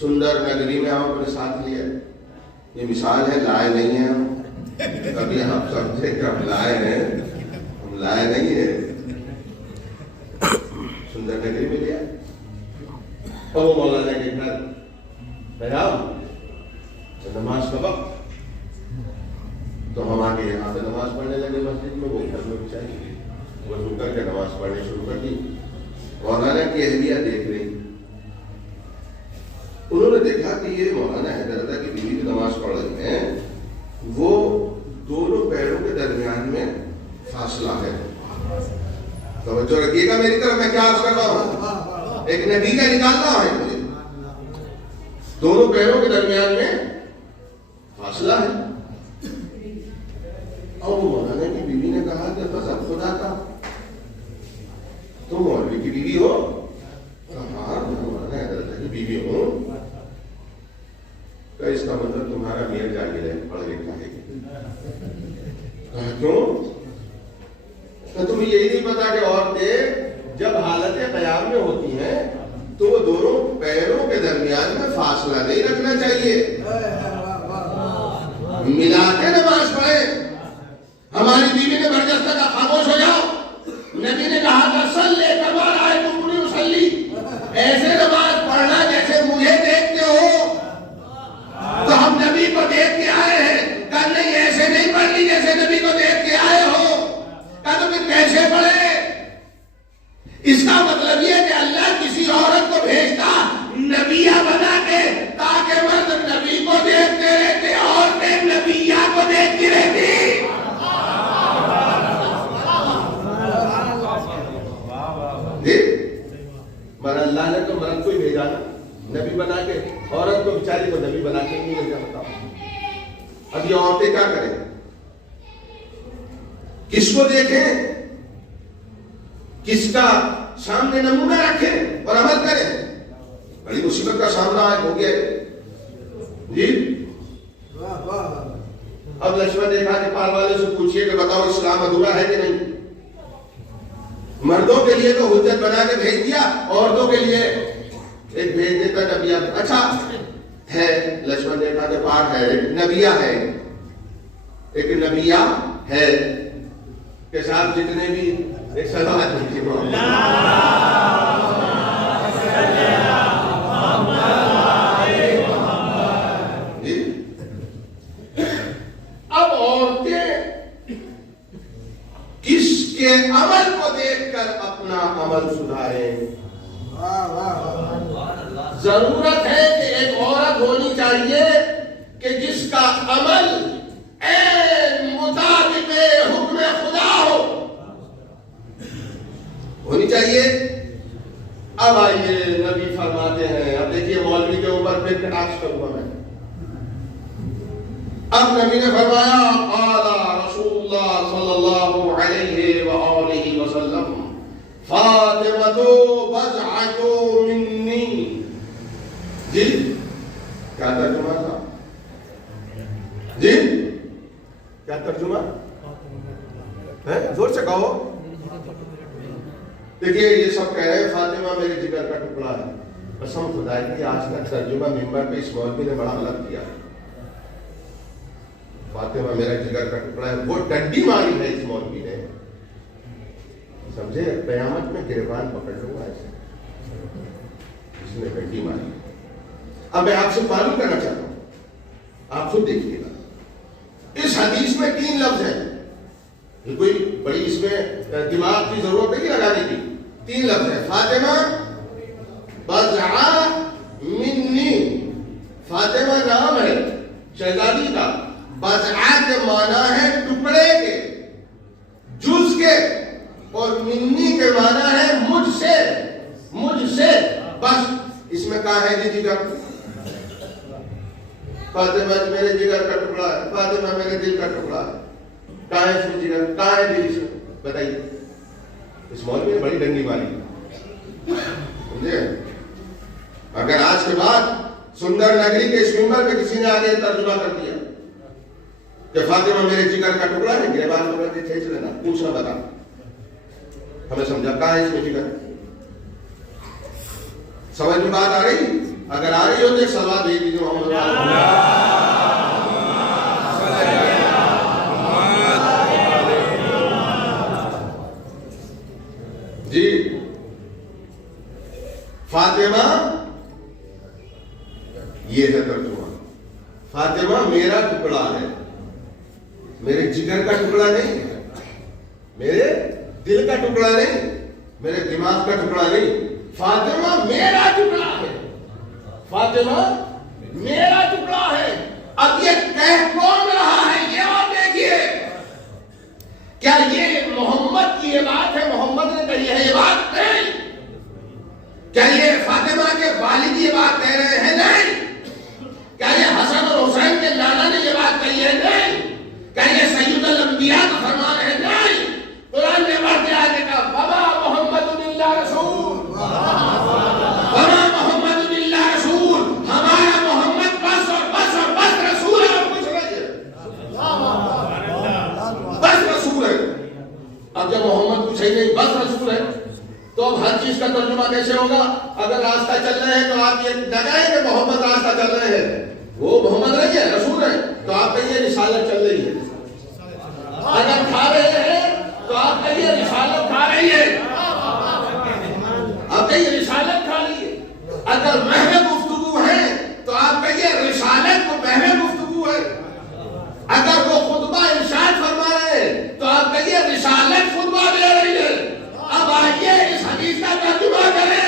سندر نگری میں ہم اپنے ساتھ لیے۔ یہ مثال ہے، لائے نہیں ہیں ہم، کبھی آپ سمجھے کہ ہم لائے ہیں، ہم لائے نہیں ہیں، سندر نگری میں لیا۔ اور وہ مولانا کے گھر پیغام نماز کا وقت، تو ہم آگے یہاں پہ نماز پڑھنے لگے مسجد میں، وہ گھر میں بچائی، وضو کر کے نماز پڑھنے شروع کر دی۔ مولانا کی اہلیہ دیکھ رہی، انہوں نے دیکھا کہ یہ مولانا حیدر کی بیوی کی نماز پڑھ رہی ہیں، وہ دونوں پیروں کے درمیان میں فاصلہ ہے۔ توجہ رکھیے گا میری طرف، میں کیا عرض کر رہا ہوں، ایک نتیجہ نکالنا ہے مجھے۔ دونوں پیروں کے درمیان میں فاصلہ ہے، اور وہ مولانا کی بیوی نے کہا کہ غضب خدا کا، تم مولوی کی بیوی ہو؟ ہاں میں مولانا حیدر کی بیوی ہوں۔ کہ اس کا مطلب تمہارا میاں جاہل ہے، پڑھ لکھا ہے؟ کیوں؟ تو تمہیں یہی نہیں پتا کہ عورتیں جب حالت قیام میں ہوتی ہیں تو وہ دونوں پیروں کے درمیان میں فاصلہ نہیں رکھنا چاہیے، ملا کے نماز پڑھیں۔ ہماری بیوی نے برجستہ کا خاموش ہو جاؤ، نبی نے کہا تھا صلی کما رأیتمونی اصلی، ایسے نماز پڑھنا جیسے مجھے دیکھتے ہو۔ تو ہم نبی کو دیکھ کے آئے ہیں، کہا نہیں ایسے نہیں پڑھنی جیسے نبی کو دیکھ کے آئے ہو۔ کہا تو پھر کیسے پڑھے؟ اس کا مطلب یہ کہ اللہ کسی عورت کو بھیجتا نبیہ بنا کے تاکہ مرد نبی کو دیکھتے رہتے، عورتیں نبیہ کو دیکھتی رہتی۔ مگر اللہ نے تو مرد کو ہی بھیجا نا نبی بنا کے، عورت کو بیچاری کو نبی بنا کے نہیں بھیجا۔ بتاؤ اب یہ عورتیں کیا کریں، کس کو دیکھیں، کس کا سامنے نمونہ رکھیں اور عمل کریں؟ بڑی مصیبت کا سامنا آج ہو گیا ہے جی۔ اب لکشمن دیکھا کہ پال والے سے پوچھئے کہ بتاؤ اسلام ادھورا ہے کہ نہیں؟ مردوں کے لیے تو حجت بنا کے بھیج دیا، عورتوں کے لیے ایک بھیج دیتا نبیہ۔ اچھا ہے، لکشمن دیکھا کہ پار ہے، ایک نبیہ ہے، ایک نبیہ ہے کہ صاحب جتنے بھی ایک صلوات نہیں جی۔ اب عورتیں کس کے عمل کو دیکھ کر اپنا عمل سدھاریں؟ ضرورت ہے کہ ایک عورت ہونی چاہیے کہ جس کا عمل مطابق حکم خدا ہونی چاہیے۔ اب آئیے نبی فرماتے ہیں، اب دیکھیے مولوی کے اوپر پھر کٹاخ کروں گا میں۔ اب نبی نے فرمایا قال رسول اللہ صلی اللہ علیہ وآلہ وسلم فاطمہ بضعۃ منی۔ جی کیا ترجمہ تھا جی؟ کیا ترجمہ ہے؟ زور سے کہو۔ دیکھیے یہ سب کہہ رہے ہیں فاطمہ میرے جگر کا ٹکڑا ہے. قسم خدا کی آج کا ترجمہ ممبر پہ اس مولوی نے بڑا غلط کیا. فاطمہ میرا جگر کا ٹکڑا ہے، وہ ڈنڈی ماری ہے اس مولوی نے، سمجھے؟ قیامت میں گریبان پکڑ لوں گا ایسے، اس نے ڈنڈی ماری. اب میں آپ سے معلوم کرنا چاہتا ہوں، آپ خود دیکھیے گا اس حدیث میں 3 لفظ ہیں، کوئی بڑی اس میں دماغ کی ضرورت نہیں لگانے کی. 3 لفظ ہیں. فاطمہ بضعہ منی، فاطمہ نام ہے شہزادی کا، بضعہ کے معنی ہے ٹکڑے کے، جز کے، اور منی کے معنی ہے مجھ سے، مجھ سے. بس اس میں کہا ہے جی جگر، فاطمہ میرے جگر کا ٹکڑا ہے، فاطمہ میرے دل کا ٹکڑا ہے. کہاں ہے اس میں جگر، کہاں ہے دل؟ اس میں بتائیے. اس مولوی نے بڑی ڈنڈی ماری، سمجھے؟ اگر آج کے بعد سندر نگری کے اس ممبر پہ کسی نے آگے ترجمہ کر دیا کہ فاطمہ میرے جگر کا ٹکڑا ہے، گریبان پکڑ کے کھینچ لینا، پوچھنا بتا ہمیں سمجھا کہاں ہے اس میں جگر. سمجھ میں بات آ رہی؟ اگر آ رہی ہو تو ایک سلوات بھیج دیجیے محمد جی. فاطمہ یہ ہے ترجمہ. فاطمہ میرا ٹکڑا ہے، میرے جگر کا ٹکڑا نہیں ہے، میرے دل کا ٹکڑا نہیں، میرے دماغ کا ٹکڑا نہیں. فاطمہ میرا ٹکڑا ہے، فاطمہ میرا ٹکڑا ہے. اب یہ کہہ کون رہا ہے یہ آپ دیکھیے. کیا یہ محمد کی یہ بات ہے؟ محمد نے کہی ہے یہ بات نہیں. کیا یہ فاطمہ کے والد یہ بات کہہ رہے ہیں؟ نہیں. کیا یہ حسن اور حسین کے نانا نے یہ بات کہی ہے؟ نہیں. کیا یہ سید الانبیاء کا فرمان ہے؟ نہیں. قرآن نے بات آگے کہا وما محمد الا رسول، وما محمد الا رسول، ہمارا محمد بس اور بس اور بس رسول ہے اور کچھ نہیں ہے. بس رسول ہے. اب جب محمد کچھ ہی نہیں بس رسول ہے تو اب ہر چیز کا ترجمہ کیسے ہوگا؟ اگر راستہ چل رہے ہیں تو آپ یہ لگائیں کہ محمد راستہ چل رہے ہیں، وہ محمد نہیں ہے رسول ہے، تو آپ کہیے رسالت چل رہی ہے. اگر کھا رہے ہیں تو آپ کہیے رسالت کھا رہی ہے، آپ کہیے رسالت کھا رہی ہے. اگر محو گفتگو ہے تو آپ کہیے رسالت کو محو گفتگو ہے. اگر وہ خطبہ ارشاد فرما رہے ہیں تو آپ کہیے رسالت خطبہ دے رہی ہے. اب آئیے اس حدیث کا ترجمہ کریں.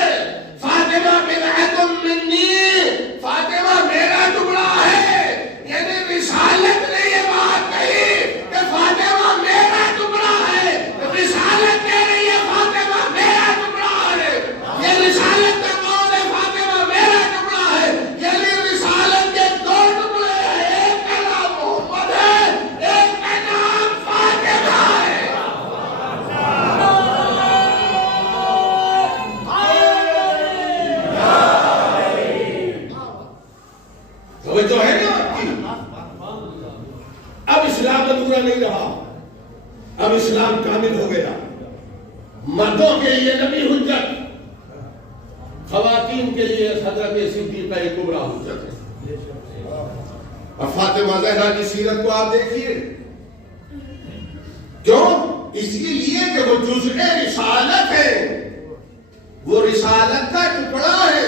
فاطمہ بضعۃ منی، فاطمہ میرا ٹکڑا ہے، یعنی رسالت نے یہ بات کہی کہ فاطمہ میرا ٹکڑا ہے. رسالت کہہ رہی ہے فاطمہ میرا ٹکڑا ہے. یہ رسالت کا قول ہے فاطمہ میرا ٹکڑا ہے. یعنی رسالت کے 2 ٹکڑے ہیں، ایک کا نام محمد ہے، ایک کا نام فاطمہ ہے. جو ہے نا آپ کی. اب اسلام ادھورا نہیں رہا، اب اسلام کامل ہو گیا. مردوں کے لیے نبی حجت، خواتین کے لیے حضرت صدیقہ کبریٰ حجت ہے. اور فاطمہ زہرا کی سیرت کو آپ دیکھیے، کیوں؟ اس لیے کہ وہ جزء رسالت ہے، وہ رسالت کا ٹکڑا ہے.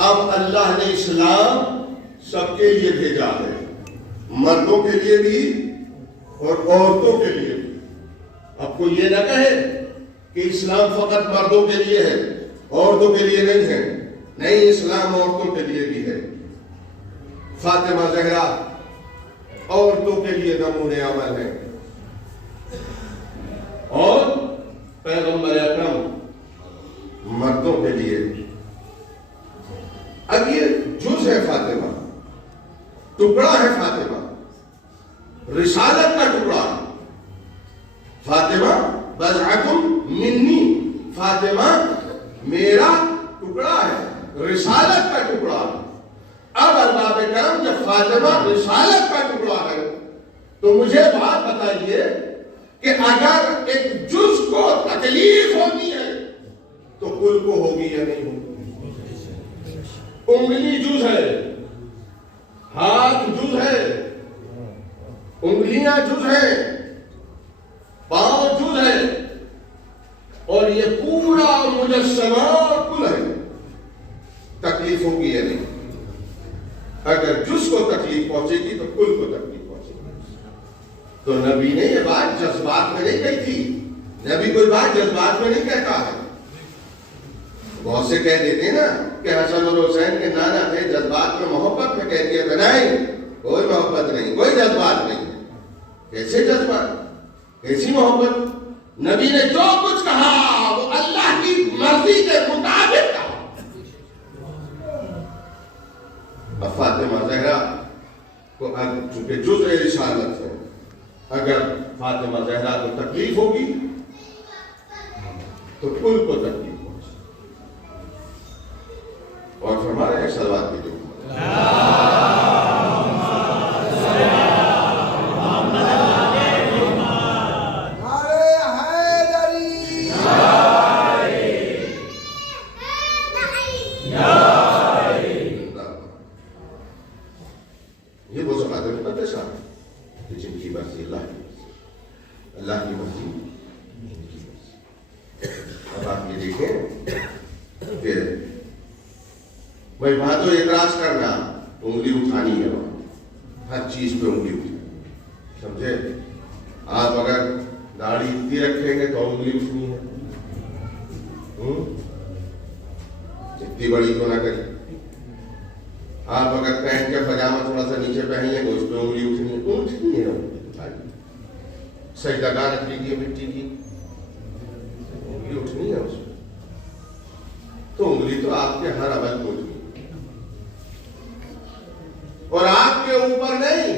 اب اللہ نے اسلام سب کے لیے بھیجا ہے، مردوں کے لیے بھی اور عورتوں کے لیے بھی. اب کوئی یہ نہ کہے کہ اسلام فقط مردوں کے لیے ہے عورتوں کے لیے نہیں ہے. نہیں، اسلام عورتوں کے لیے بھی ہے. فاطمہ زہرا عورتوں کے لیے نمونہ عمل ہے، اور پیغمبر اکرم مردوں کے لیے. اب یہ جز ہے فاطمہ، ٹکڑا ہے فاطمہ، رسالت کا ٹکڑا. فاطمہ بضعۃ منی، فاطمہ میرا ٹکڑا ہے، رسالت کا ٹکڑا. اب ارباب کرم جب فاطمہ رسالت کا ٹکڑا ہے تو مجھے بات بتائیے کہ اگر ایک جز کو تکلیف ہوتی ہے تو کل کو ہوگی یا نہیں ہوگی؟ انگلی جز ہے، ہاتھ جز ہے، انگلیاں جز ہیں، پاؤں جز ہے، اور یہ پورا مجسمہ کل ہے، تکلیف ہوگی یا نہیں؟ اگر جز کو تکلیف پہنچے گی تو کل کو تکلیف پہنچے گی۔ تو نبی نے یہ بات جذبات میں نہیں کہی تھی، نبی کوئی بات جذبات میں نہیں کہتا ہے۔ بہت سے کہہ دیتے ہیں نا کہ حسن اور حسین کے نانا تھے، جذبات میں محبت میں کہہ دیا تھا، نہیں کوئی محبت نہیں، کوئی جذبات نہیں۔ کیسے جذبات، کیسی محبت؟ نبی نے جو کچھ کہا وہ اللہ کی مرضی کے مطابق کہا۔ اب فاطمہ زہرا کو چونکہ جزء رسالت ہے، اگر فاطمہ زہرا کو تکلیف ہوگی تو کل کو تکلیف ہوگی۔ اور فرما رہے ہیں صلوات کی جو یہ وہ زبادہ مقدس ہے جن کی مرضی اللہ کی مرضی۔ اب آپ یہ دیکھیں کہ بھائی وہاں تو اعتراض کرنا، انگلی اٹھانی ہے، وہاں ہر چیز پہ انگلی اٹھانی، سمجھے؟ آپ اگر داڑھی اتنی رکھیں گے تو انگلی اٹھنی ہے، اتنی بڑی تو نہ کریں۔ آپ اگر پینٹ کا پاجامہ تھوڑا سا نیچے پہنیں گے اس پہ انگلی اٹھنی ہے، سجدہ رکھ لیجیے مٹی کی، انگلی اٹھنی ہے اس پہ، تو انگلی تو آپ کے ہر عمل کو اٹھنی اور آپ کے اوپر نہیں۔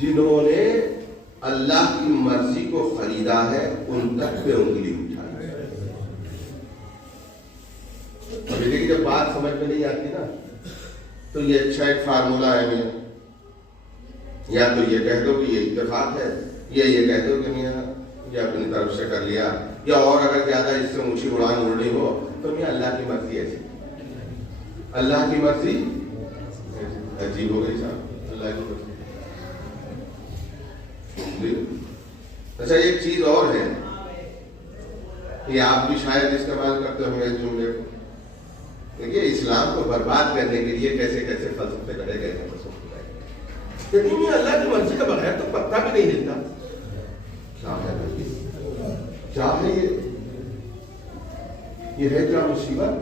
جنہوں نے اللہ کی مرضی کو خریدا ہے ان تک پہ انگلی اٹھائی۔ ابھی دیکھیے جب بات سمجھ میں نہیں آتی نا تو یہ اچھا ایک فارمولا ہے میاں، یا تو یہ کہہ دو کہ یہ اتفاق ہے، یا یہ کہہ دو کہ میاں یہ اپنی طرف سے کر لیا، یا اور اگر زیادہ اس سے اونچی اڑان اڑنی ہو تو میاں اللہ کی مرضی ایسی، اللہ کی مرضی عجیب ہو گئی صاحب، اللہ کی مرضی۔ اچھا ایک چیز اور ہے، یہ آپ بھی شاید استعمال کرتے ہوں گے اس جملے کو، دیکھیے اسلام کو برباد کرنے کے لیے کیسے کیسے فلسفے کرے گئے ہیں، لیکن یہ اللہ کی مرضی کا بغیر تو پتا بھی نہیں ہلتا۔ کیا ہے یہ ہے کیا مصیبت؟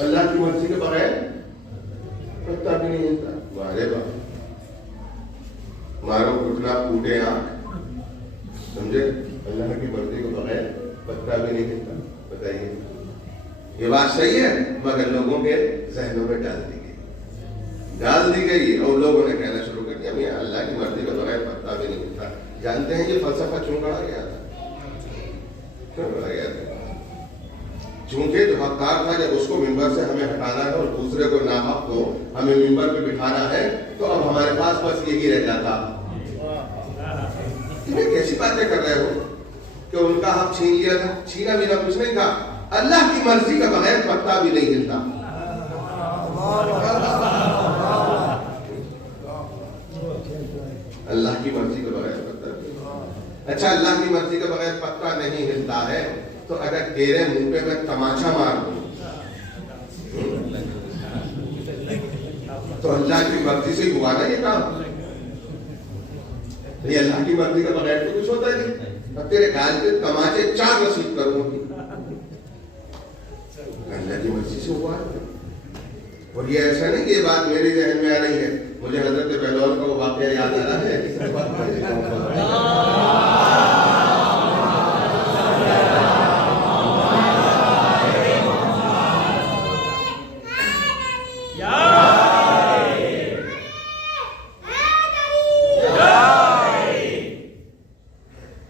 اللہ کی مرضی کے بغیر پتا بھی نہیں ہلتا۔ مارے باپ مارو گھٹنا پھوٹے آنکھ، سمجھے؟ اللہ کی مرضی کے بغیر پتا بھی نہیں ہلتا۔ بتائیے یہ بات صحیح ہے، مگر لوگوں کے ذہنوں میں ڈال دی گئی اور لوگوں نے کہنا شروع کر دیا میاں اللہ کی مرضی کے بغیر پتا بھی نہیں ہلتا۔ جانتے ہیں یہ فلسفہ کیوں گڑا گیا تھا؟ کیوں گڑا گیا تھا؟ چونکہ جو حقدار تھا جب اس کو ممبر سے ہمیں ہٹانا ہے اور دوسرے کو ناحق کو ہمیں ممبر پہ بٹھانا ہے تو اب ہمارے پاس بس یہی رہ جاتا۔ تمہیں کیسی باتیں کر رہے ہو کہ ان کا حق چھین لیا تھا؟ چھینا میرا کچھ نہیں تھا، اللہ کی مرضی کا بغیر پتا بھی نہیں ہلتا۔ اللہ کی مرضی کے بغیر پتا نہیں۔ اچھا اللہ کی مرضی کے بغیر پتا نہیں ہلتا ہے تو اگر تیرے منہ پہ میں تماچا مار دوں تو اللہ کی مرضی سے ہوا نا یہ کام؟ نہیں، اللہ کی مرضی کے بغیر تو کچھ ہوتا نہیں۔ اب تیرے گال پہ تماچے 4 نصیب کروں گی، اللہ کی مرضی سے ہوا ہے۔ اور یہ ایسا نہیں کہ یہ بات میری ذہن میں آ رہی ہے، مجھے حضرت بہلول کا وہ واقعہ یاد آ رہا ہے۔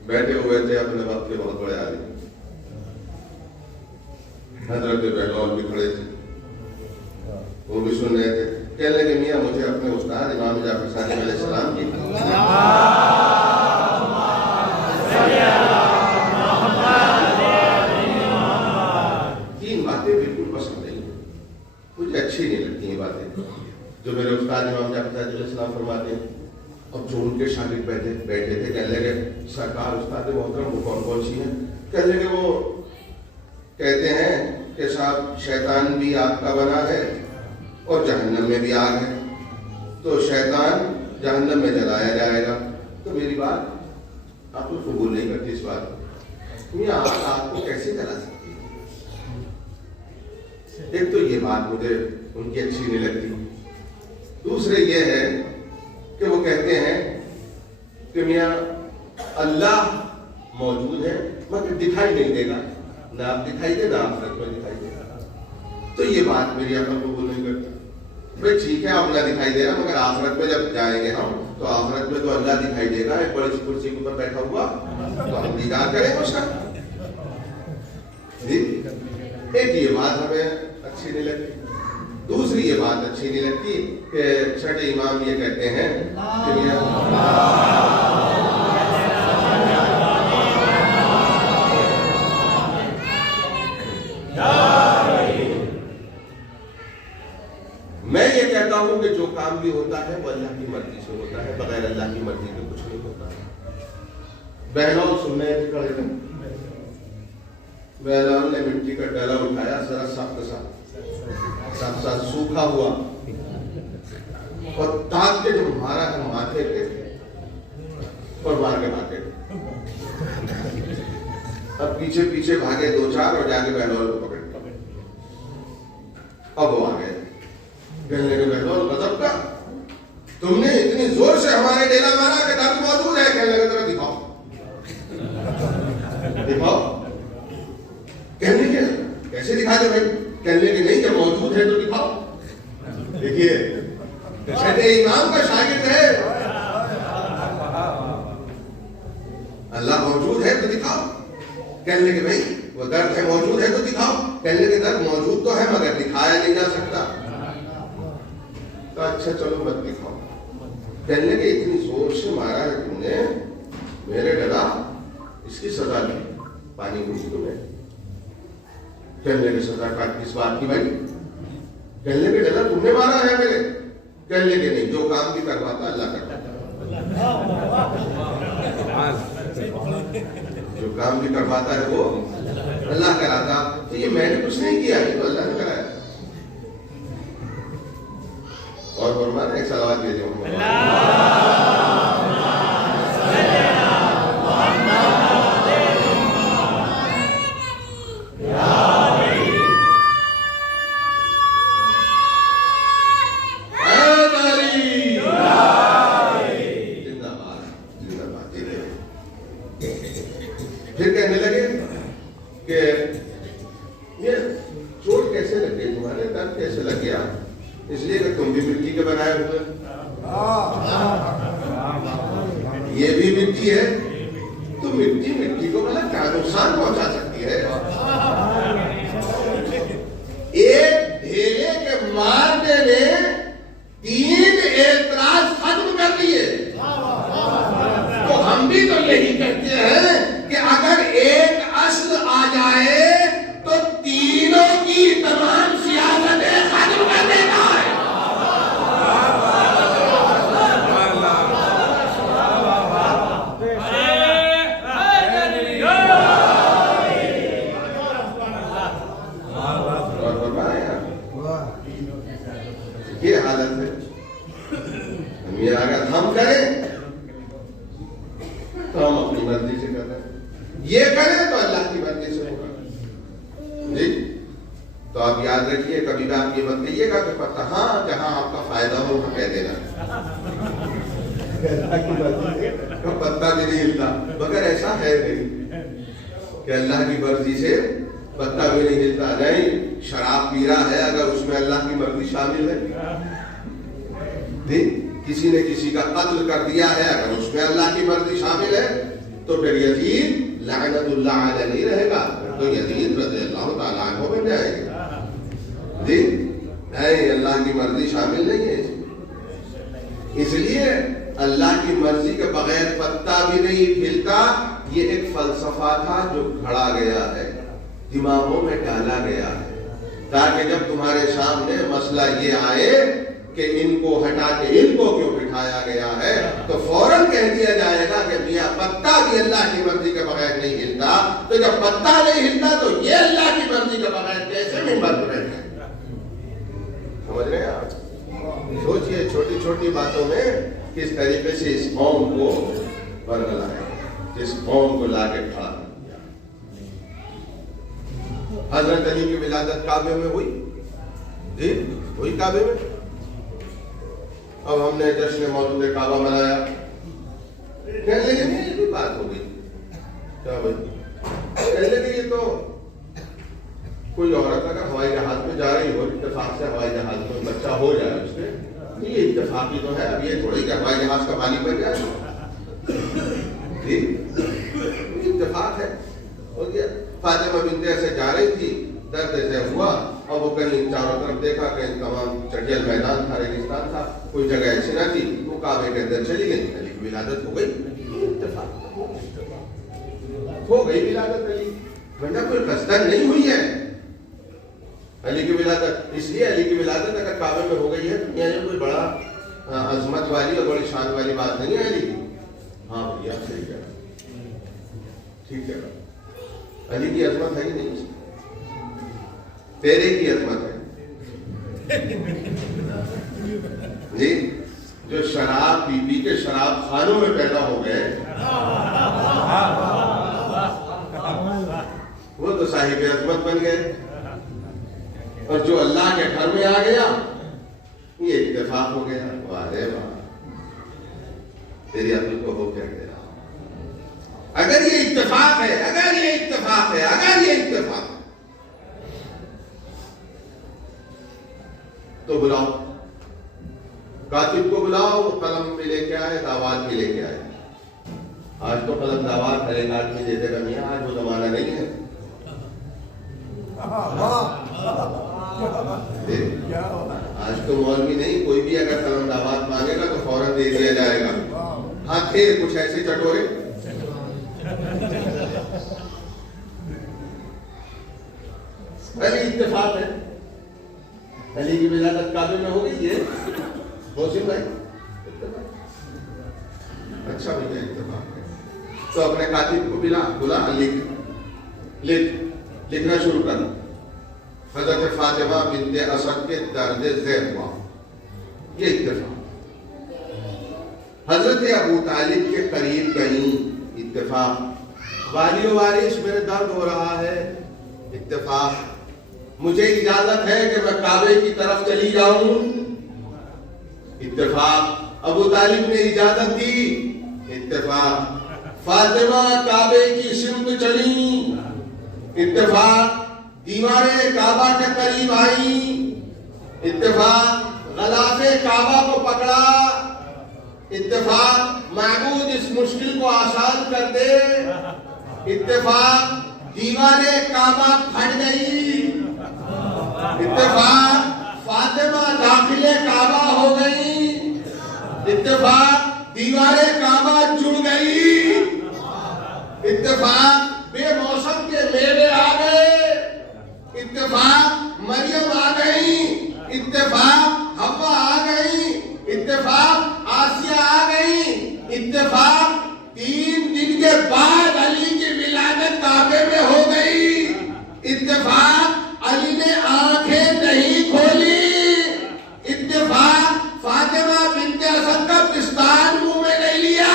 بیٹھے ہوئے تھے اپنے وقت کے بہت بڑے عالم، حضرت بہلول بھی کھڑے تھے، وہ بھی سن رہے تھے۔ کہنے لگے میاں مجھے اپنے استاد امام جعفر صادق علیہ السلام کی اب جو ان کے شاگرد بیٹھے تھے کہنے لگے سرکار استاد محترم وہ کون سی ہیں؟ کہنے لگے وہ کہتے ہیں کہ صاحب شیطان بھی آگ کا بنا ہے اور جہنم میں بھی آگ ہے، تو شیطان جہنم میں جلایا جائے گا۔ تو میری بات آپ لوگ قبول نہیں کرتی اس بات کو، آگ کو کیسے جلا سکتی ہے؟ ایک تو یہ بات مجھے ان کی اچھی نہیں لگتی، دوسرے یہ ہے کہ وہ کہتے ہیں کہ میاں اللہ موجود ہے مگر دکھائی نہیں دے گا، نہ آپ دکھائی دے نہ آخرت میں دکھائی دے گا۔ تو یہ بات میری عقل قبول نہیں کرتی۔ بھائی ٹھیک ہے آپ نہ دکھائی دے گا مگر آخرت میں جب جائیں گے ہم تو آخرت میں تو اللہ دکھائی دے گا، ایک بڑی کرسی کے اوپر بیٹھا ہوا، تو ہم دیدار کریں گے اس کا۔ ایک یہ بات ہمیں اچھی نہیں لگتی، دوسری یہ بات اچھی نہیں لگتی کہ چھٹے امام یہ کہتے ہیں کہ میں یہ کہتا ہوں کہ جو کام بھی ہوتا ہے وہ اللہ کی مرضی سے ہوتا ہے، بغیر اللہ کی مرضی کے کچھ نہیں ہوتا۔ بہنوں سننے کھڑے تھے، بہنوں نے مٹی کا ڈلا اٹھایا، ذرا سخت سا سوکھا ہوا، اور تاج کے جو مارا ہے ماتھے پہ اور مار کے بھاگے۔ اب پیچھے پیچھے بھاگے دو چار اور جا کے بہنوں کو پکڑ، اب وہ آ گئے۔ کہنے لگے بہنوں غضب کا، تم نے اتنی زور سے ہمارے ڈیلا مارا کہ درد موجود ہے۔ کہنے لگے ذرا دکھاؤ دکھاؤ۔ کہنے کے کیسے دکھا دے بھائی؟ کہنے کے نہیں جب موجود ہے تو دکھاؤ۔ دیکھیے چھٹے امام کا شاگرد ہے، اللہ موجود ہے تو دکھاؤ۔ کہنے کے بھائی وہ درد ہے موجود ہے تو دکھاؤ۔ کہنے کے درد موجود تو ہے مگر دکھایا نہیں جا سکتا۔ تو اچھا چلو مت دکھاؤ۔ کہنے کے اتنی زور سے مارا ہے تم نے میرے ڈلا، اس کی سزا دی، پانی پوچھی تمہیں۔ کہنے کے سزا کاٹ کس بات کی بھائی؟ کہنے کے ڈلا تم نے مارا ہے میرے؟ کہنے کے نہیں، جو کام بھی کرواتا اللہ کرتا، جو کام بھی کرواتا ہے وہ اللہ کراتا۔ تو یہ میں نے کچھ نہیں کیا، یہ تو اللہ نے کرایا۔ اور فرمانا ایک صلوات بھیجو پھر کہنے لگے کہ یہ چوٹ کیسے لگ گئی تمہارے، درد کیسے لگ گیا؟ اس لیے کہ تم بھی مٹی کے بنائے ہوئے، یہ بھی مٹی ہے، تو مٹی کو مطلب کیا نقصان پہنچا سکتی ہے؟ ایک ڈھیلے کے مارنے نے 3 اعتراض ختم کر دیے۔ تو ہم بھی تو یہی کہتے ہیں کہ اگر ایک اصل آ جائے تو تینوں کی تمام سیاستیں ختم کر دیتا ہے۔ یہ حالت ہے، ہم یہ اگر ہم کریں تو ہم اپنی مرضی سے کرتے ہیں، یہ کریں تو اللہ کی مرضی سے ہوگا۔ جی تو آپ یاد رکھیے، کبھی بھی آپ یہ مت کہیے گا کہ پتہ ہاں جہاں آپ کا فائدہ ہو وہ کہہ دینا، پتہ بھی نہیں ہلتا، مگر ایسا ہے نہیں کہ اللہ کی مرضی سے پتہ بھی نہیں ہلتا۔ نہیں، شراب پی رہا ہے اگر اس میں اللہ کی مرضی شامل ہے، کسی نے کسی کا قتل کر دیا ہے اگر اس میں اللہ کی مرضی شامل ہے تو پھر یزید لعنت اللہ علیہ نہیں رہے گا، تو یزید رضی اللہ تعالیٰ عنہ بن جائے گا۔ جی نہیں، اللہ کی مرضی شامل نہیں ہے، اس لیے اللہ کی مرضی کے بغیر پتا بھی نہیں ہلتا۔ یہ ایک فلسفہ تھا جو گھڑا گیا ہے، دماغوں میں ڈالا گیا ہے، تاکہ جب تمہارے سامنے مسئلہ یہ آئے کہ ان کو ہٹا کے ان کو کیوں بٹھایا گیا ہے، تو فوراً کہہ دیا جائے گا کہ میاں پتا بھی اللہ کی مرضی کے بغیر نہیں ہلتا، تو جب پتا نہیں ہلتا تو یہ اللہ کی مرضی کے بغیر کیسے منبر پر بیٹھے؟ سمجھ رہے ہیں آپ؟ سوچئے چھوٹی چھوٹی باتوں میں کس طریقے سے اس قوم کو برگلا ہے، جس قوم کو لا کے کھڑا کیا۔ حضرت علی کی ولادت کعبے میں ہوئی، جی ہوئی کعبے میں۔ اب ہم نے جشن مولود کعبہ منایا، کہنے لگے یہ بھی بات ہو گئی کیا بھائی، کہنے لگے یہ تو کوئی عورت اگر ہوائی جہاز میں جا رہی ہو، اتفاق سے ہوائی جہاز میں بچہ ہو جائے اس سے، یہ اتفاقی تو ہے، اب یہ تھوڑی کہ ہوائی جہاز کا مالک بن جائے، جی اتفاق ہے، ہو گیا۔ فاطمہ بنت اسد جا رہی تھی، درد سے ہوا اور وہ کہیں چاروں طرف دیکھا کہ تمام چٹیل میدان تھا، ریگستان تھا، کوئی جگہ ایسی نہ تھی، وہ کعبے کے اندر چلی گئی، علی کی ولادت ہو گئی، اتفاق ہو گئی ولادت علی، ورنہ کوئی قصدن نہیں ہوئی ہے علی کی ولادت۔ اس لیے علی کی ولادت اگر کعبے میں ہو گئی ہے تو یہ کوئی بڑا عظمت والی اور بڑی شان والی بات نہیں ہے علی کی۔ ہاں بھیا صحیح کہہ رہا، ٹھیک کہہ رہا، علی کی عظمت ہے ہی نہیں، تیرے کی عظمت ہے جی، جو شراب پی پی کے شراب خانوں میں پیدا ہو گئے وہ تو صاحب عظمت بن گئے، اور جو اللہ کے گھر میں آ گیا یہ اتفاق ہو گیا۔ واہ واہ، تیری عقل کو ہو کیا گیا۔ اگر یہ اتفاق ہے، اگر یہ اتفاق ہے، اگر یہ اتفاق ہے تو بلاؤ، کاتب کو بلاؤ، وہ قلم بھی لے کے آئے، دعوات بھی لے کے آئے۔ آج تو قلم دعوات ہر ایک آدمی دے دے گا، میاں آج وہ زمانہ نہیں ہے۔ آج تو مولوی نہیں، کوئی بھی اگر قلم دعوات مانگے گا تو فوراً دے دیا جائے گا۔ ہاں تھے کچھ ایسے چٹورے، علی اتفاق ہے، علی کی ولادت کعبے میں ہو گئی ہے، محسن بھائی اچھا بھائی اتفاق ہے۔ تو اپنے کاتب کو بلا، لکھنا شروع کرنا، حضرت فاطمہ بنت اسد کے درد ذیل ہوا، یہ اتفاق۔ حضرت ابو طالب کے قریب گئیں، اتفاق۔ والی و وارث میرے درد ہو رہا ہے، اتفاق۔ مجھے اجازت ہے کہ میں کعبے کی طرف چلی جاؤں، اتفاق۔ ابو طالب نے اجازت دی، اتفاق۔ فاطمہ کعبے کی سمت چلی، اتفاق۔ دیواریں کعبہ کے قریب آئیں، اتفاق۔ غلاف کعبہ کو پکڑا، اتفاق۔ معبود اس مشکل کو آسان کر دے، اتفاق۔ دیواریں کعبہ پھٹ گئی، اتفاق۔ فاطمہ داخل کعبہ ہو گئی، اتفاق۔ دیواریں کعبہ جڑ گئی، اتفاق۔ بے موسم کے میوے آ گئے، اتفاق۔ مریم آ گئی، اتفاق۔ حوا آ گئی، اتفاق۔ آسیہ آ گئی، اتفاق۔ 3 دن کے بعد علی کی ولادت کعبے میں ہو گئی، اتفاق۔ علی نے آنکھیں نہیں کھولی، اتفاق۔ فاطمہ بنت اسد کا پستان منہ میں نہیں لیا،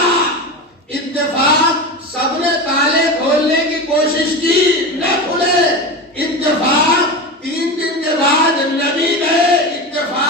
اتفاق۔ سب نے تالے کھولنے کی کوشش کی، نہ کھلے، اتفاق۔ 3 دن کے بعد نبی گئے، اتفاق۔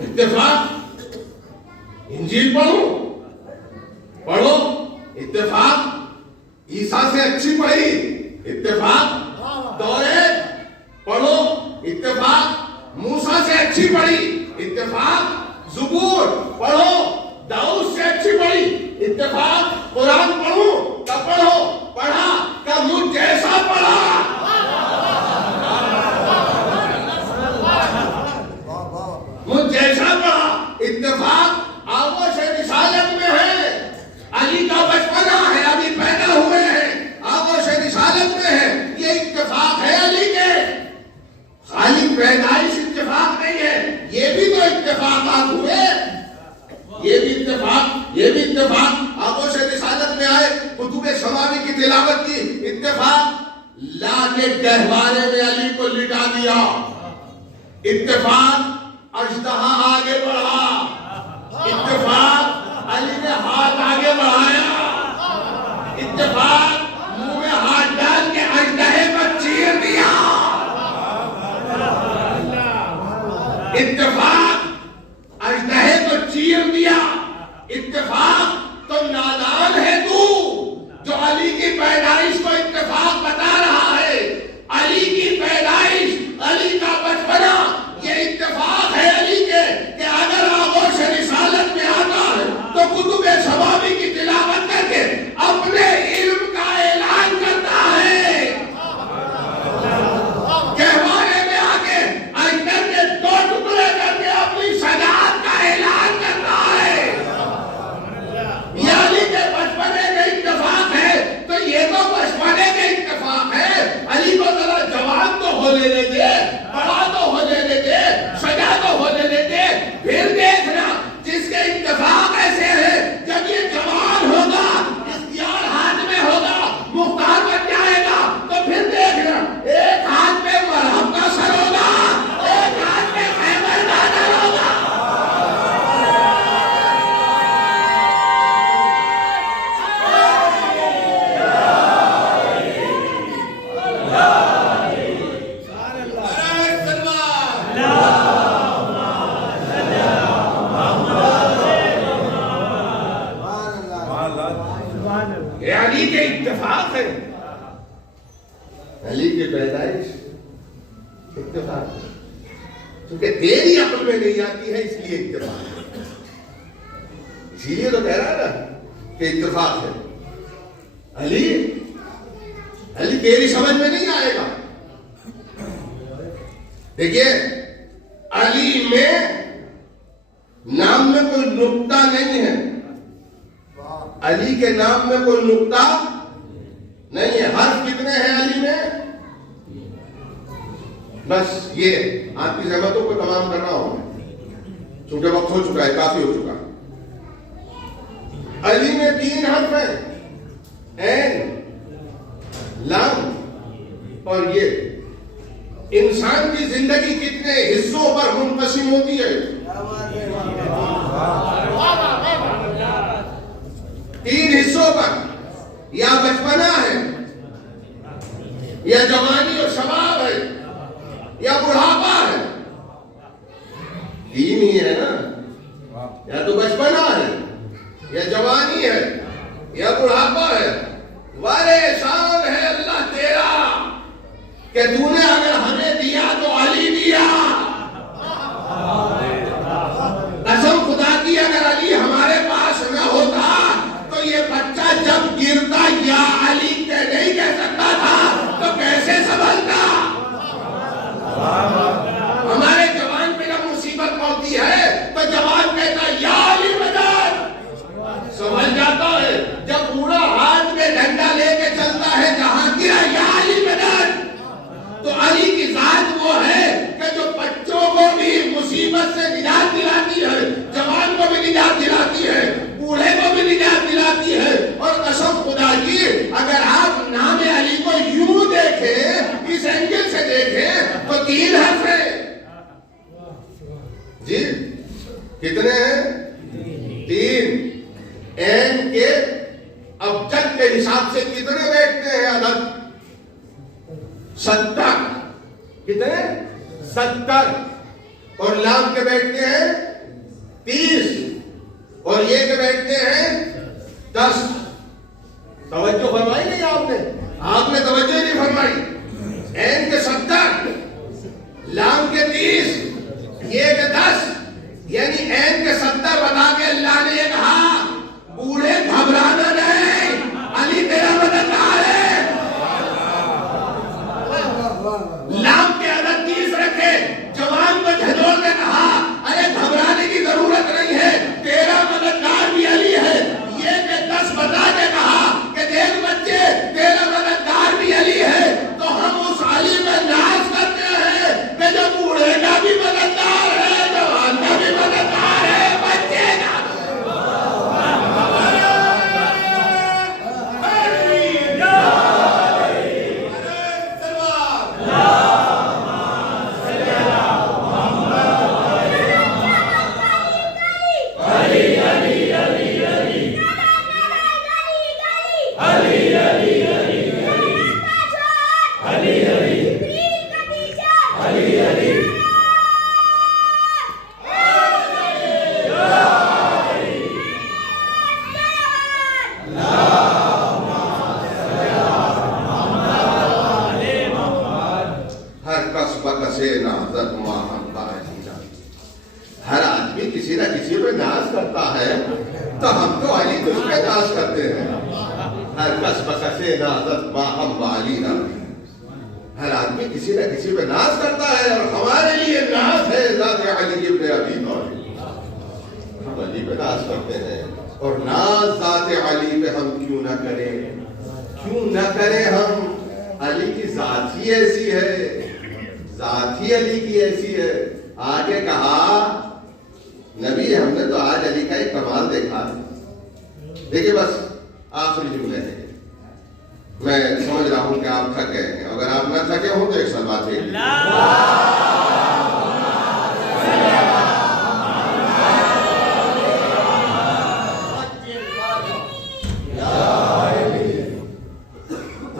اتفاق، انجیل پڑھو اتفاق، عیسیٰ سے اچھی پڑھی اتفاق، توریت پڑھو اتفاق، موسیٰ سے اچھی پڑھی اتفاق، زبور پڑھو داؤد سے اچھی پڑھی اتفاق، قرآن پڑھا کہ مجھ جیسا پڑھا، مجھ جیسا پڑھا اتفاق، آغوش رسالت میں ہے، علی کا بچپنا ہے، ابھی پیدا ہوئے ہیں، آغوش رسالت میں ہے، یہ اتفاق ہے علی کے، خالی پیدائش اتفاق نہیں ہے، یہ بھی تو اتفاقات ہوئے، یہ بھی اتفاق، آغوش رسالت میں آئے، کتب سماوی کی تلاوت کی اتفاق، لا کے گہوارے میں علی کو لٹا دیا اتفاق، اژدہا آگے بڑھا اتفاق، علی نے ہاتھ آگے بڑھایا اتفاق، منہ میں ہاتھ ڈال کے اژدہے کو چیر دیا اتفاق، اژدہے کو چیر دیا اتفاق، تو نادان ہے تو جو علی کی پیدائش کو اتفاق بتا رہا ہے، علی کی پیدائش، علی کا بچپنا یہ اتفاق ہے علی کے، کہ اگر آغوش رسالت میں آتا ہے تو کتب سماوی کی تلاوت کر کے اپنے علم کا اعلان کرتا ہے، گہوارے میں آ کے اجدر کے دو ٹکڑے کر کے اپنی شجاعت کا اعلان کرتا ہے، یہ علی کے بچپنے کا اتفاق ہے، تو یہ تو بچپنے کا اتفاق ہے، علی کو ذرا جوان تو ہو لینے دے، بڑا تو ہو لینے دے، سجا تو ہو لینے دے، پھر دیکھنا جس کے اتفاق ایسے ہیں، جب یہ جوان ہوگا، اختیار ہاتھ میں ہوگا، مختار بن جائے گا، تو پھر دیکھنا ایک ہاتھ میں مرہم کا سر ہوگا، ایک ہاتھ میں خیبر کا سر ہوگا، یہ علی کے اتفاق ہے، علی کی پیدائش اتفاق ہے، کیونکہ تیری عقل میں نہیں آتی ہے اس لیے اتفاق ہے، اسی لیے تو کہہ رہا ہے نا کہ اتفاق ہے، علی تیری سمجھ میں نہیں آئے گا، دیکھیے علی میں نام میں کوئی نقطہ نہیں ہے، علی کے نام میں کوئی نقطہ نہیں ہے، حرف کتنے ہیں علی میں؟ بس یہ آپ کی زحمتوں کو تمام کر رہا ہوں، چونکہ وقت ہو چکا ہے، کافی ہو چکا ہے، علی میں 3 حرف ہیں، عین، لام اور یہ، انسان کی زندگی کتنے حصوں پر منقسم ہوتی ہے؟ 3 حصوں پر، یا بچپنا ہے، یا جوانی اور شباب ہے، یا بڑھاپا ہے، 3 ہی ہے نا، یا تو بچپنا ہے، یا جوانی ہے، یا بڑھاپا ہے، بڑے احسان ہے اللہ تیرا کہ تو نے اگر ہمیں دیا تو علی دیا، قسم خدا کی اگر علی ہمارے پاس نہ ہوتا تو یہ بچہ جب گرتا یا علی نہیں کہہ سکتا تھا تو کیسے سنبھلتا، ہمارے جوان پہ جب مصیبت پہنچتی ہے تو جوان کہتا یا علی مدد، سنبھل جاتا ہے، جب بوڑھا ہاتھ میں ڈنڈا لے کے چلتا ہے جہاں گرا یا علی مدد، تو علی کی ذات وہ ہے کہ جو بچوں کو بھی مصیبت سے نجات دلاتی ہے، جوان کو بھی نجات دلاتی ہے، بوڑھے کو بھی نجات دلاتی ہے، اور قسم خدا کی اگر آپ نام علی کو یوں دیکھیں، اس اینگل سے دیکھیں تو 3 حرف ہیں، جی کتنے ہیں؟ 3، این کے ابجد کے حساب سے کتنے بیٹھتے ہیں عدد؟ 70، کتنے؟ 70، اور لام کے بیٹھتے ہیں یعنی عین کے 70 بتا کے اللہ نے یہ کہا بوڑھے گھبرانا نہیں، علی تیرا مددگار ہے۔ لام کے عدد 30 رکھے، جوان کو جھنجھوڑ کے کہا ارے گھبرانے کی ضرورت نہیں ہے، تیرا مددگار بھی علی ہے۔ یہ کہ 10 بتا کے کہا کہ دیکھ بچے تیرا مددگار بھی علی ہے، تو ہم اس علی میں ناز کرتے ہیں کہ جو بوڑھے کا بھی مددگار ہے، جوان کا بھی مددگار ہے، بچے کا۔ ہر آدمی کسی نہ کسی پہ ناز کرتا ہے، تو ہم تو علی تجھ پہ ناز کرتے ہیں۔ ہر کس بکسے نازت ماہم علی نبی، ہر آدمی کسی نہ کسی پہ ناز کرتا ہے، اور ہمارے لیے ناز ہے ذات علی ابن ابی طالب۔ ہم علی پہ ناز کرتے ہیں، اور ناز ذات علی پہ ہم کیوں نہ کریں؟ کیوں نہ کریں ہم؟ علی کی ذات ہی ایسی ہے، ذات ہی علی کی ایسی ہے۔ آگے کہا نبی ہم نے تو آج علی کا ایک کمال دیکھا۔ دیکھیے بس آخری جملے ہیں، میں سمجھ رہا ہوں کہ آپ تھک گئے ہیں، اگر آپ نہ تھکے ہوں تو ایک سال بات ہے۔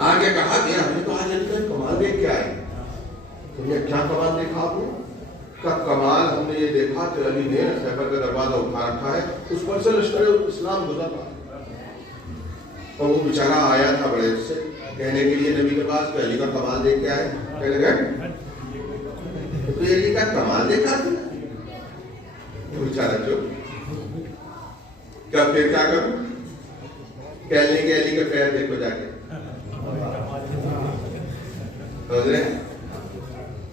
آگے کہا کہ ہم نے تو آج علی کا ایک کمال دیکھ کے آئے۔ تم نے کیا کمال دیکھا آپ نے؟ کا کمال ہم نے یہ دیکھا کہ علی نے خیبر کا دروازہ اٹھا رکھا ہے، اس پر سے لشکر اسلام گزر رہا ہے، اور وہ بیچارہ آیا تھا بڑے سے کہنے کے لیے نبی کے پاس کہ علی کا کمال دیکھ کے آئے۔ کہنے لگے تو یہ علی کا کمال دیکھا تھا؟ وہ بیچارہ چپ، کیا پھر کیا کروں؟ کہنے کے علی کے پیر دیکھو جا کے۔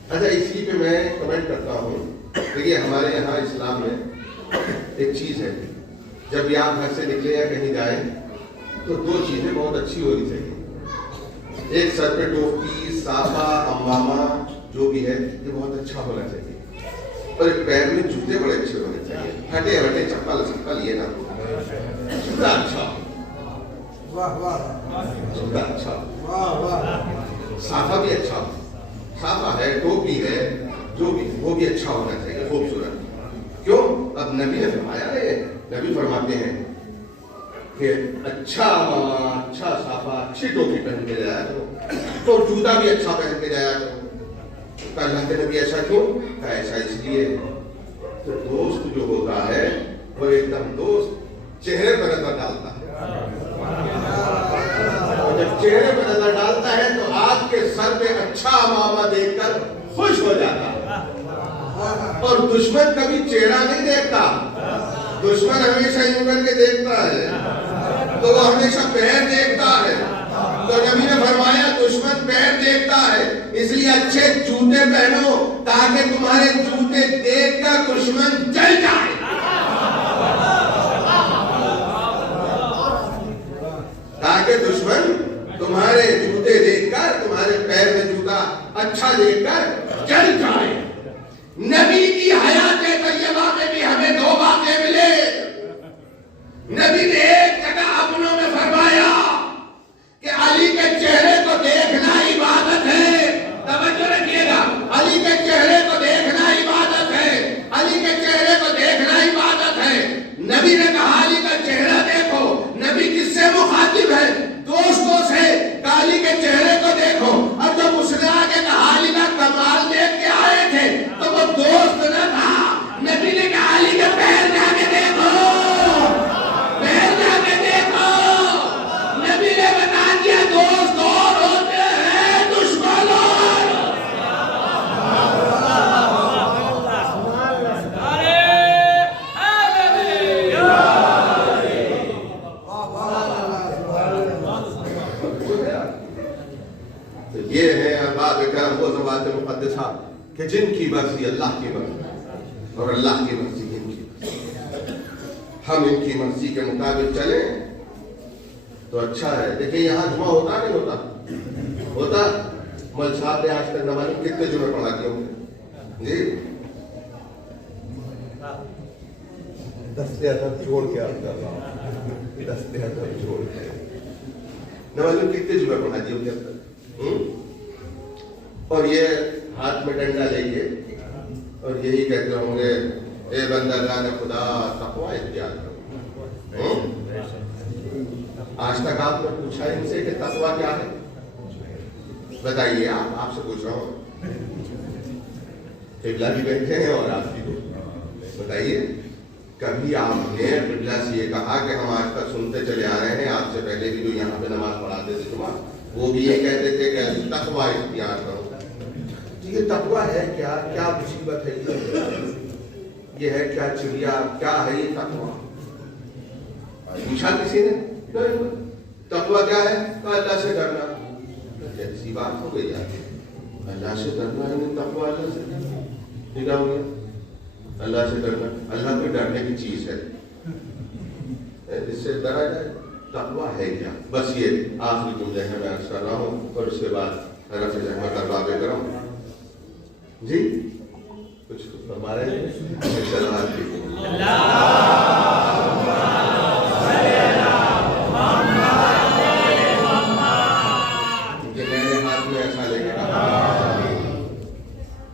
اچھا اسی پہ میں کمنٹ کرتا ہوں۔ دیکھیے ہمارے یہاں اسلام میں ایک چیز ہے، جب بھی آپ گھر سے نکلے یا کہیں جائیں تو 2 چیزیں بہت اچھی ہونی چاہیے۔ ایک سر پہ ٹوپی، صافہ، امامہ جو بھی ہے یہ بہت اچھا ہونا چاہیے، اور ایک پیر میں جوتے بڑے اچھے ہونے چاہیے، ہٹے ہٹے چپل یہ نہ جوتا اچھا، جوتا اچھا، صافہ بھی اچھا، صافہ ہے، ٹوپی ہے، جو بھی وہ بھی اچھا ہونا چاہیے، خوبصورت۔ کیوں؟ اب نبی نے فرمایا ہے، نبی فرماتے ہیں کہ اچھا اچھا صافہ، اچھی ٹوپی پہن کے جایا کرو، تو جوتا بھی اچھا پہن کے جایا کرو۔ اللہ کے نبی ایسا کیوں؟ کہا ایسا اس لیے تو دوست جو ہوتا ہے وہ ایک دم دوست چہرے پر نظر ڈالتا ہے، اور جب چہرے پر نظر ڈالتا ہے تو آپ کے سر پہ اچھا امامہ دیکھ کر خوش ہو جاتا ہے۔ اور دشمن کبھی چہرہ نہیں دیکھتا، دشمن ہمیشہ یوں کر کے دیکھتا ہے، تو وہ ہمیشہ پیر دیکھتا ہے۔ تو نبی نے فرمایا دشمن پیر دیکھتا ہے، اس لیے اچھے جوتے پہنو تاکہ تمہارے جوتے دیکھ کر دشمن جل جائے۔ تاکہ دشمن تمہارے جوتے دیکھ کر، تمہارے پیر میں جوتا اچھا دیکھ کر جل جائے۔ نبی کی حیات طیبہ میں بھی ہمیں 2 باتیں ملے۔ نبی نے ایک جگہ اپنوں میں فرمایا کہ علی کے چہرے کو دیکھنا عبادت ہے۔ توجہ رکھیے گا، علی کے چہرے کو دیکھنا عبادت ہے، علی کے چہرے کو دیکھنا جن کی مرضی اللہ کی مرضی اور اللہ کی مرضی ان کی مرضی، ہم ان کی مرضی کے مطابق چلیں تو اچھا ہے. دیکھیں یہاں جمعہ ہوتا نہیں ہوتا؟ ہوتا. مل صاحب نے آج تک نہ معلوم کتنے جمعے پڑھا دیے ہوں گے جی. دستے ادب جوڑ کے آپ کر رہا ہوں، دستے ادب جوڑ کے نہ معلوم کتنے جمعے پڑھا دیے ہوں گے اب تک. اور یہ ہاتھ میں ڈنڈا لے کے اور یہی کہتے ہوں گے اے بندگان خدا تقوی اختیار کرو. آج تک آپ نے پوچھا ان سے کہ تقوی کیا ہے؟ بتائیے. آپ سے پوچھ رہا ہوں، قبلہ بھی بیٹھے ہیں اور آپ بھی بتائیے، کبھی آپ نے قبلہ سے یہ کہا کہ ہم آج تک سنتے چلے آ رہے ہیں، آپ سے پہلے بھی جو یہاں پہ نماز پڑھاتے تھے جمعہ، وہ بھی یہ کہتے تھے کہ تقوی اختیار کرو. یہ تقوی ہے کیا؟ کیا مصیبت ہے یہ ہے کیا چڑیا؟ کیا ہے یہ تقوی؟ پوچھا کسی نے؟ تقوی کیا ہے؟ اللہ سے ڈرنا. ایسی بات ہو گئی یار، اللہ سے ڈرنا ہے تقوی. اللہ سے کیا ہو گیا؟ اللہ سے ڈرنا اللہ کو ڈرنے کی چیز ہے، جس سے ڈرا جائے. تقوی ہے کیا؟ بس یہ آخری جملے ہے میں عرض کر رہا ہوں، اور اس کے بعد رفع زحمت ارباب کرم جی کچھ فرما رہے ہیں.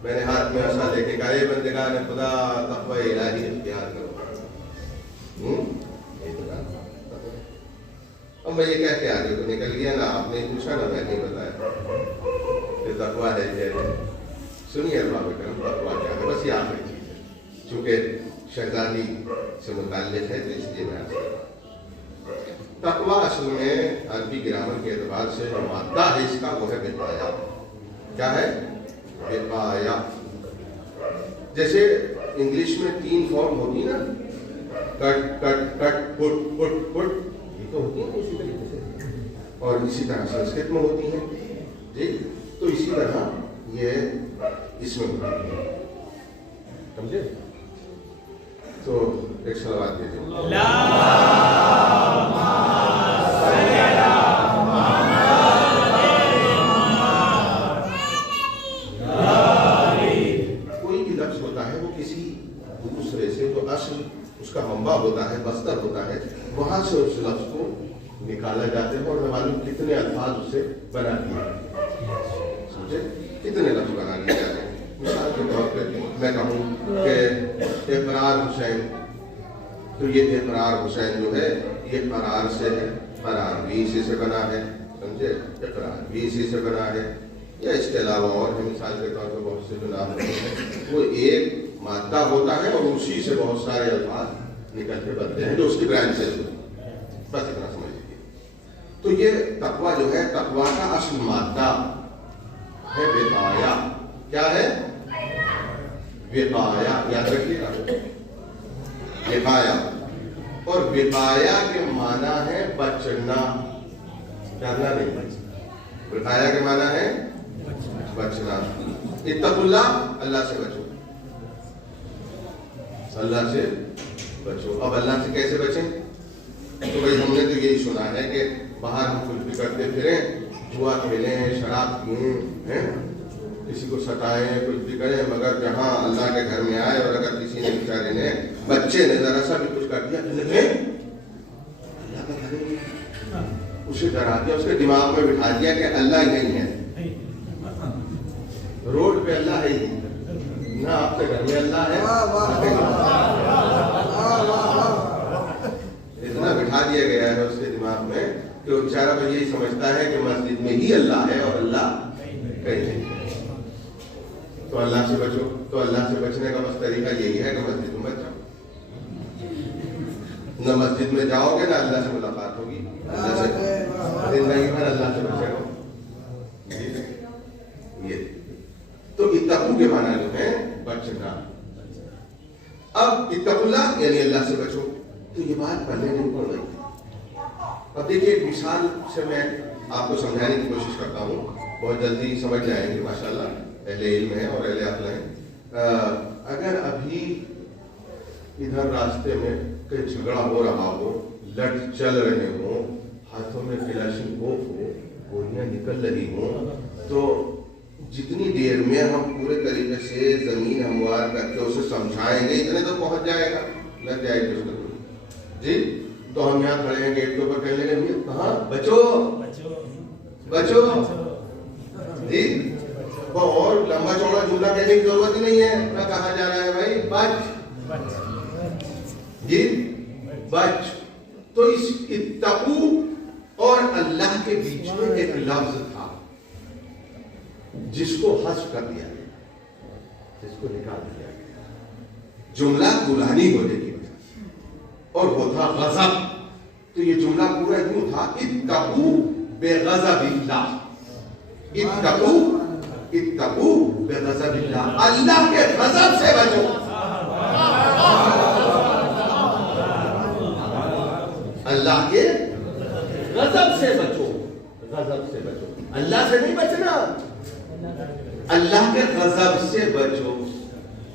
میں نے ہاتھ میں ایسا لے کے کہا اے بندگان خدا تقوی الہی اختیار کرو. اب میں یہ کہہ کے آگے تو نکل گیا نا، آپ نے پوچھا نا میں نے بتایا کہ تقوی ہے کیا. سنیے ارباب کرم تقوی کیا ہے. بس یہ آخری چیز ہے، چونکہ شہزادی سے متعلق ہے تو اس لیے میں آپ سے تقوی اصل میں عربی گرامر کے اعتبار سے جو مادہ ہے اس کا وہ ہے وقایا. کیا ہے؟ وقایا. جیسے انگلش میں 3 فارم ہوتی نا، کٹ کٹ کٹ پٹ پٹ پٹ، یہ تو ہوتی ہیں اسی طریقے سے، اور اسی طرح سنسکرت میں ہوتی ہیں جی. تو اسی طرح یہ اس میں ہوتی ہے، سمجھے؟ تو ایک صلوات دیجیے. اس کا منبع ہوتا ہے، مصدر ہوتا ہے، وہاں سے اس لفظ کو نکالا جاتا ہے اور نہ معلوم کتنے الفاظ اسے بنا دیے، سمجھے؟ کتنے لفظ بنا دیے جاتے ہیں. مثال کے طور پہ میں کہوں کہ اقرار حسین، تو یہ اقرار حسین جو ہے یہ قرار سے ہے، قرار بھی اسی سے بنا ہے، سمجھے؟ اقرار بھی اسی سے بنا ہے. یا اس کے علاوہ اور بھی مثال کے طور پہ بہت سے جو نام ہوتے ہیں، وہ ایک مادہ ہوتا ہے اور اسی سے بہت سارے الفاظ نکل کے بنتے ہیں جو اس کی برانچز ہوتی ہیں. بس اتنا سمجھ لیجیے. تو یہ تقوی جو ہے، تقوی کا اصل مادہ ہے وقایا. کیا ہے؟ وقایا. یاد رکھیے گا، وقایا. اور وقایا کے معنی ہے بچنا، ڈرنا نہیں. وقایا کے معنی ہے بچنا. اتقوا اللہ، اللہ سے بچو، اللہ سے بچو. اب اللہ سے کیسے بچیں؟ تو بھائی ہم نے تو یہی سنا ہے کہ باہر ہم کچھ بھی کرتے پھریں، جوا کھیلیں، شراب پئیں، کسی کو ستائیں، کچھ بھی کریں، مگر جہاں اللہ کے گھر میں آئے اور اگر کسی نے بیچارے نے بچے نے ذرا سا بھی کچھ کر دیا تو اللہ کا گھر ہے، اسے ڈرا دیا، اس کے دماغ میں بٹھا دیا کہ اللہ ہی ہے، روڈ پہ اللہ ہے ہی نہ آپ کے گھر میں اللہ ہے. اتنا بٹھا دیا گیا ہے اس کے دماغ میں کہ وہ بیچارہ تو یہی سمجھتا ہے کہ مسجد میں ہی اللہ ہے اور اللہ کہیں نہیں. تو اللہ سے بچو. تو اللہ سے بچنے کا بس طریقہ یہی ہے کہ مسجد میں بچ جاؤ. نہ مسجد میں جاؤ گے نہ اللہ سے ملاقات ہوگی. اللہ سے زندگی بھر اللہ سے بچے رہو. یہ تو اتقوا کے معنی جو ہے بچنا. اب اتقوا اللہ یعنی اللہ سے بچو. تو یہ بات پہلے نہیں پڑ رہی. اب دیکھیے ایک مثال سے میں آپ کو سمجھانے کی کوشش کرتا ہوں، بہت جلدی سمجھ جائیں گے ماشاءاللہ. اہل علم ہیں اور اہل عقل ہیں، اگر ابھی ادھر راستے میں کوئی جھگڑا ہو رہا ہو، لٹ چل رہے ہوں، ہاتھوں میں کلاشنکوف ہو، گولیاں نکل رہی ہوں، تو جتنی دیر میں ہم پورے طریقے سے زمین ہموار کر کے اسے سمجھائیں گے اتنے تو پہنچ جائے گا، لگ جائے گی اس کو جی. تو ہم یہاں کھڑے ہیں گیٹ کے اوپر کہنے لگے کہاں بچو بچو جی، اور لمبا چوڑا جملہ کہنے کی ضرورت ہی نہیں ہے. نہ کہا جا رہا ہے بھائی بچ جی بچ. تو اس اتقو اور اللہ کے بیچ میں ایک لفظ تھا جس کو حذف کر دیا گیا، جس کو نکال دیا گیا. جملہ دلہنی ہونے کی وجہ سے، اور وہ تھا غضب. تو یہ جملہ پورا یوں تھا اتقو بغضب اللہ، اتقو اتقو بغضب اللہ، اللہ کے غضب سے بچو. اللہ کے غضب سے بچو، غضب سے بچو، اللہ سے نہیں بچنا، اللہ کے غضب سے بچو.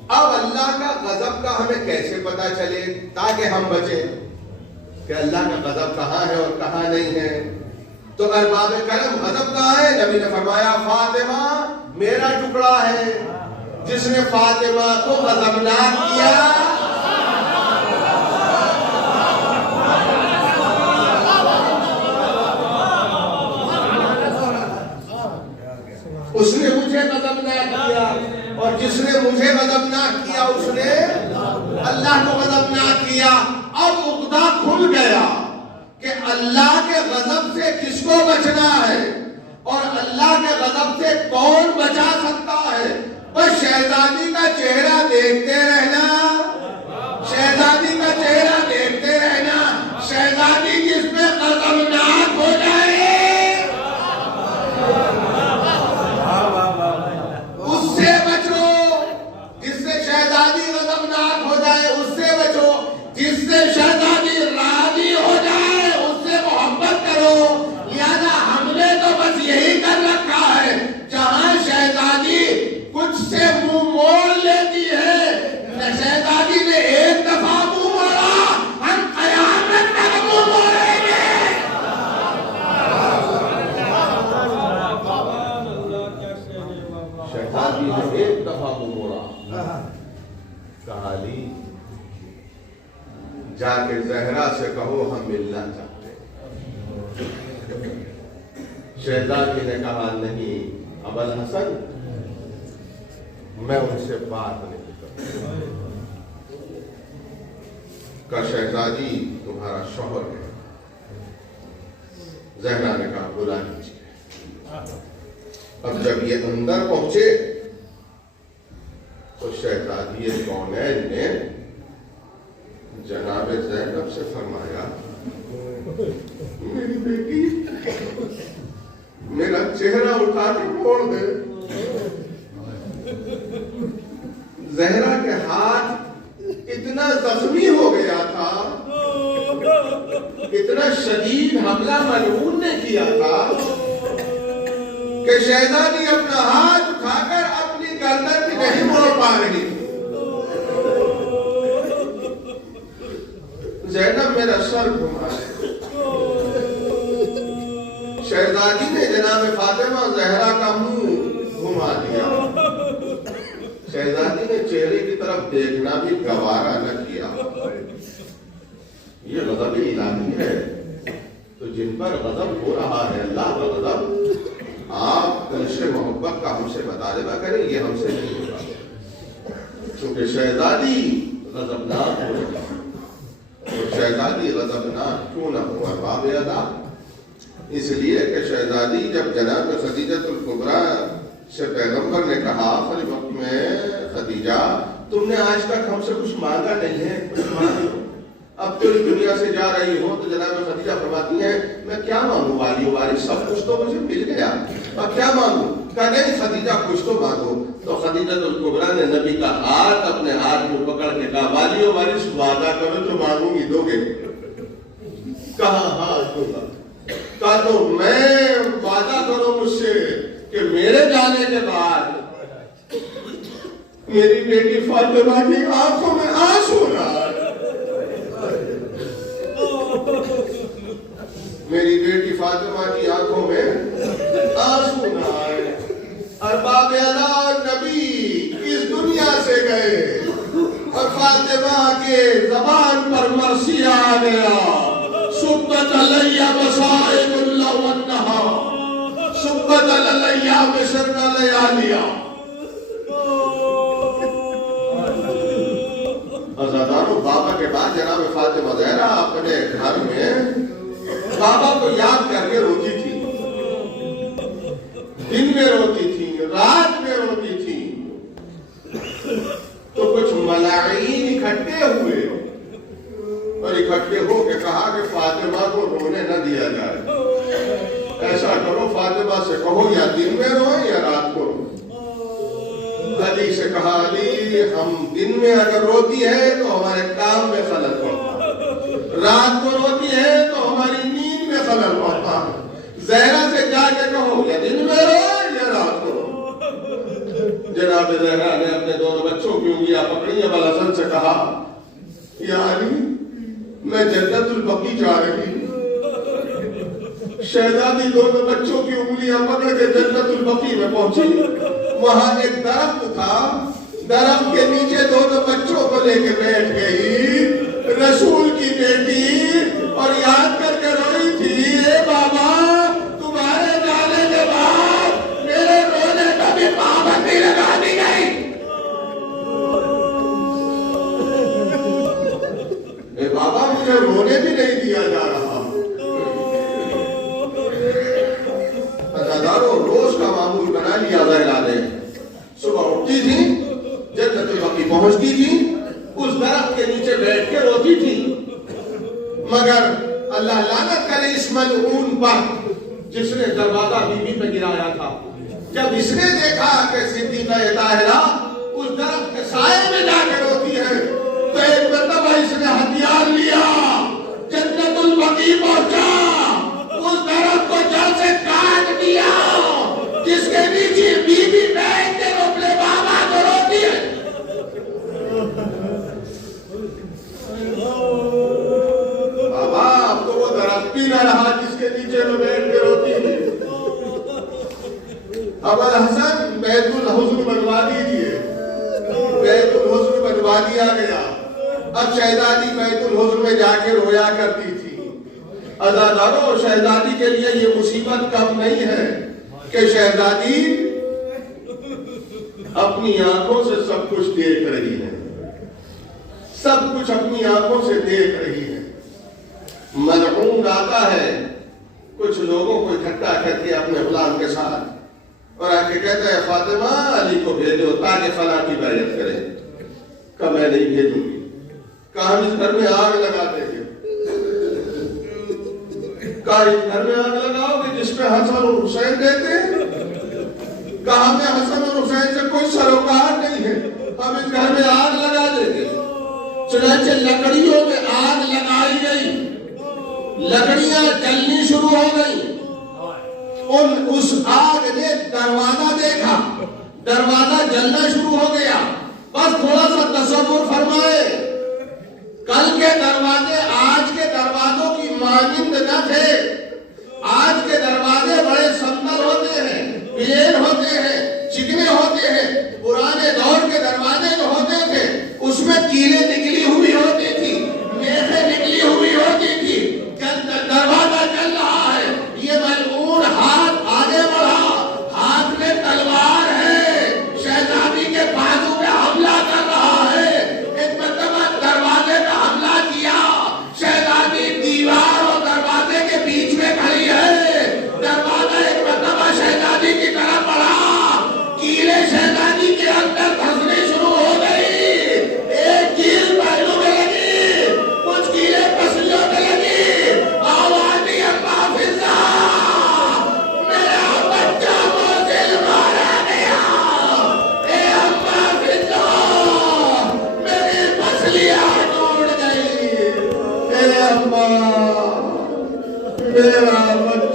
اب اللہ کا غضب کا ہمیں کیسے پتا چلے تاکہ ہم بچیں کہ اللہ کا غضب کہاں ہے اور کہاں نہیں ہے؟ تو ارباب کرم غضب کہاں ہے؟ نبی نے فرمایا فاطمہ میرا ٹکڑا ہے، جس نے فاطمہ کو غضبناک کیا اس نے مجھے غضبناک کیا، اور جس نے مجھے غضبناک کیا اس نے اللہ کو غضبناک کیا. اب عقدہ کھل گیا کہ اللہ کے غضب سے کس کو بچنا ہے اور اللہ کے غضب سے کون بچا سکتا ہے. بس شہزادی کا چہرہ دیکھتے رہنا، شہزادی کا چہرہ دیکھتے رہنا. شہزادی جس میں غضبناک ہو جائے اس سے بچو، جس سے شہزادی غضبناک ہو جائے اس سے بچو، جس سے شہزادی راضی ہو جائے اس سے محبت کرو. لہذا ہم نے تو بس یہی کر رکھا ہے، جہاں شہزادی کچھ سے منہ موڑ لیتی ہے، شہزادی نے ایک دفعہ منہ موڑا، ہم قیامت تک منہ موڑیں گے. شہزادی نے ایک دفعہ منہ موڑا، کہا لی جا کے زہرا سے کہو ہم ملنا چاہتے ہیں. شہزادی نے کہا نہیں ابوالحسن میں ان سے بات نہیں کرتا. کا شہزادی تمہارا شوہر ہے. زہرا نے کہا بلا لیجیے. اب جب یہ اندر پہنچے تو شہزادی کونین نے جناب زینب سے فرمایا میری بیٹی میرا چہرہ اٹھا کے موڑ دے. زہرا کے ہاتھ اتنا زخمی ہو گیا تھا، اتنا شدید حملہ ملعون نے کیا تھا کہ شہزادی اپنا ہاتھ اٹھا کر اپنی گردن بھی نہیں موڑ پا رہی. زینب میرا سر گھما ہے. شہزادی نے جناب فاطمہ زہرا کا منہ گھما دیا. شہزادی نے چہرے کی طرف دیکھنا بھی گوارا نہ کیا. یہ غضب الہی ہے. تو جن پر غضب ہو رہا ہے اللہ کا غضب، آپ دلش محبت کا ہم سے مطالبہ کریں، یہ ہم سے نہیں ہوگا. چونکہ شہزادی غضبناک ہو رہا ہے. اور شہزادی غضبناک کیوں نہ ہو ارباب ادا؟ اس لیے کہ شہزادی جب جناب خدیجہ الکبریٰ سے پیغمبر نے کہا آخری وقت میں خدیجہ تم نے آج تک ہم سے کچھ مانگا نہیں ہے، کچھ مانگو. اب تو اس دنیا سے جا رہی ہو تو جناب خدیجہ فرماتی ہیں میں کیا مانگوں والی واری، سب کچھ تو مجھے مل گیا، اب کیا مانگوں؟ کہا نہیں خدیجہ کچھ تو مانگو. تو خدیجہ الکبریٰ نے نبی کا ہاتھ اپنے ہاتھ میں پکڑ کے کہا والی واری وعدہ کرو جو مانگوں گی دو گے. کہا ہاں دوں گا. کہا تو میں وعدہ کرو مجھ سے کہ میرے جانے کے بعد میری بیٹی فاطمہ کی آنکھوں میں آنسو نہ آئے، میری بیٹی فاطمہ کی آنکھوں میں آنسو نہ آئے۔ ارباب اعلان نبی اس دنیا سے گئے اور فاطمہ کے زبان پر مرثیہ آ گیا، سبت علیہ بصائب اللہ والنہار، سبت علیہ مصر لیالیا۔ عزادارو، بابا کے بعد جناب فاطمہ زہرا اپنے گھر میں بابا کو یاد کر کے روتی تھی، دن میں روتی تھی، رات میں روتی تھی۔ تو کچھ ملاعین اکٹھے ہوئے اور اکٹھے ہو کے کہا کہ فاطمہ کو رونے نہ دیا جائے، ایسا کرو فاطمہ سے کہو یا دن میں روئے یا رات کو روئے۔ علی سے کہا، علی ہم دن میں اگر روتی ہے تو ہمارے کام میں خلل پڑتا ہے، رات کو روتی ہے تو ہماری نیند میں خلل پڑتا ہے، زہرا سے جا کے کہو یا دن میں روئے یا رات کو روئے۔ جناب زہرا نے اپنے دونوں بچوں کی انگلیاں پکڑی، ابو الحسن سے کہا، یا علی میں جنت البقیع جا رہی ہوں۔ شہزادی دونوں بچوں کی انگلیاں پکڑ کے جنت البقیع میں پہنچی، وہاں ایک درخت تھا، درخت کے نیچے دونوں بچوں کو لے کے بیٹھ گئی رسول کی بیٹی اور یاد کر کے روئی تھی، اے بابا تمہارے جانے کے بعد میرے رونے کا بھی پابندی لگا دی گئی۔ اے بابا مجھے رونے بھی نہیں دیا جا رہا۔ روز کا معمول بنا لیا زہرا نے، صبح اٹھتی تھی، جنت البقیع پہنچتی تھی، اس درخت کے نیچے بیٹھ کے روتی تھی۔ مگر اللہ لعنت کرے اس ملعون پر جس نے دروازہ بی بی پہ گرایا تھا، جب اس نے دیکھا کہ صدیقہ طاہرہ اس درخت کے سائے میں جا کے روتی ہے تو ایک مرتبہ اس نے ہتھیار لیا، جنت البقیع پہنچا، اس درخت کو جڑ سے کاٹ دیا جس کے نیچے بی بی بیٹھ کے اپنے بابا کو روتی ہے۔ بابا اب تو وہ درخت بھی نہ رہا جس کے نیچے میں بیٹھ کے روتی ہے۔ ابو الحسن بیت الحزن بنوا دیجیے، بیت الحزن بنوا دیا گیا۔ اب شہزادی بیت الحزن میں جا کے رویا کرتی تھی۔ عزادارو، شہزادی کے لیے یہ مصیبت کم نہیں ہے کہ شہزادی اپنی آنکھوں سے سب کچھ دیکھ رہی ہے، سب کچھ اپنی آنکھوں سے دیکھ رہی ہے۔ ملعون آتا ہے کچھ لوگوں کو اکٹھا کر کے اپنے غلام کے ساتھ اور آ کے کہتا ہے، فاطمہ علی کو بھیجو تاکہ فلاں کی بیعت کرے۔ کہ میں نہیں بھیجوں گی، کہا ہم اس گھر میں آگ لگا دیں گے۔ کہا اس گھر میں آگ لگاؤ گے جس پہ حسن اور حسین دیتے ہیں؟ کہا ہمیں حسن اور حسین سے کوئی سروکار نہیں ہے، ہم اس گھر میں آگ لگا دیں گے۔ چنانچہ لکڑیوں میں آگ لگائی گئی، لکڑیاں جلنی شروع ہو گئی۔ اس آگ نے دروازہ دیکھا، دروازہ جلنا شروع ہو گیا۔ بس تھوڑا سا تصور فرمائے، کل کے دروازے آج کے دروازوں کی مانند نہ تھے۔ آج کے دروازے بڑے سمتل ہوتے ہیں، پلین ہوتے ہیں، چکنے ہوتے ہیں۔ پرانے دور کے دروازے جو ہوتے تھے اس میں کیلیں نکلی ہوئی ہوتی تھی، میخیں نکلی ہوئی ہوتی تھی۔ دروازہ چل رہا ہے، یہ ملعون ہاتھ آگے بڑھا، ہاتھ میں تلوار ہے، شہزادی کے بازو پہ حملہ کر رہا ہے۔ ایک مرتبہ دروازے پہ حملہ کیا، شہزادی دیوار اور دروازے کے بیچ میں کھڑی ہے۔ دروازہ ایک مرتبہ شہزادی کی طرف بڑھا، کیلیں شہزادی کے اندر دھسنے شروع ہو گئی۔ ایک کیل پہلو میں لگی، کچھ کیلیں پسلیوں میں لگی، آواز دی ابا فضا، میرا بچہ موزل مارا گیا۔ اے ابا فضا، میری پسلیاں ٹوٹ گئی۔ اے ابا، میرا بچہ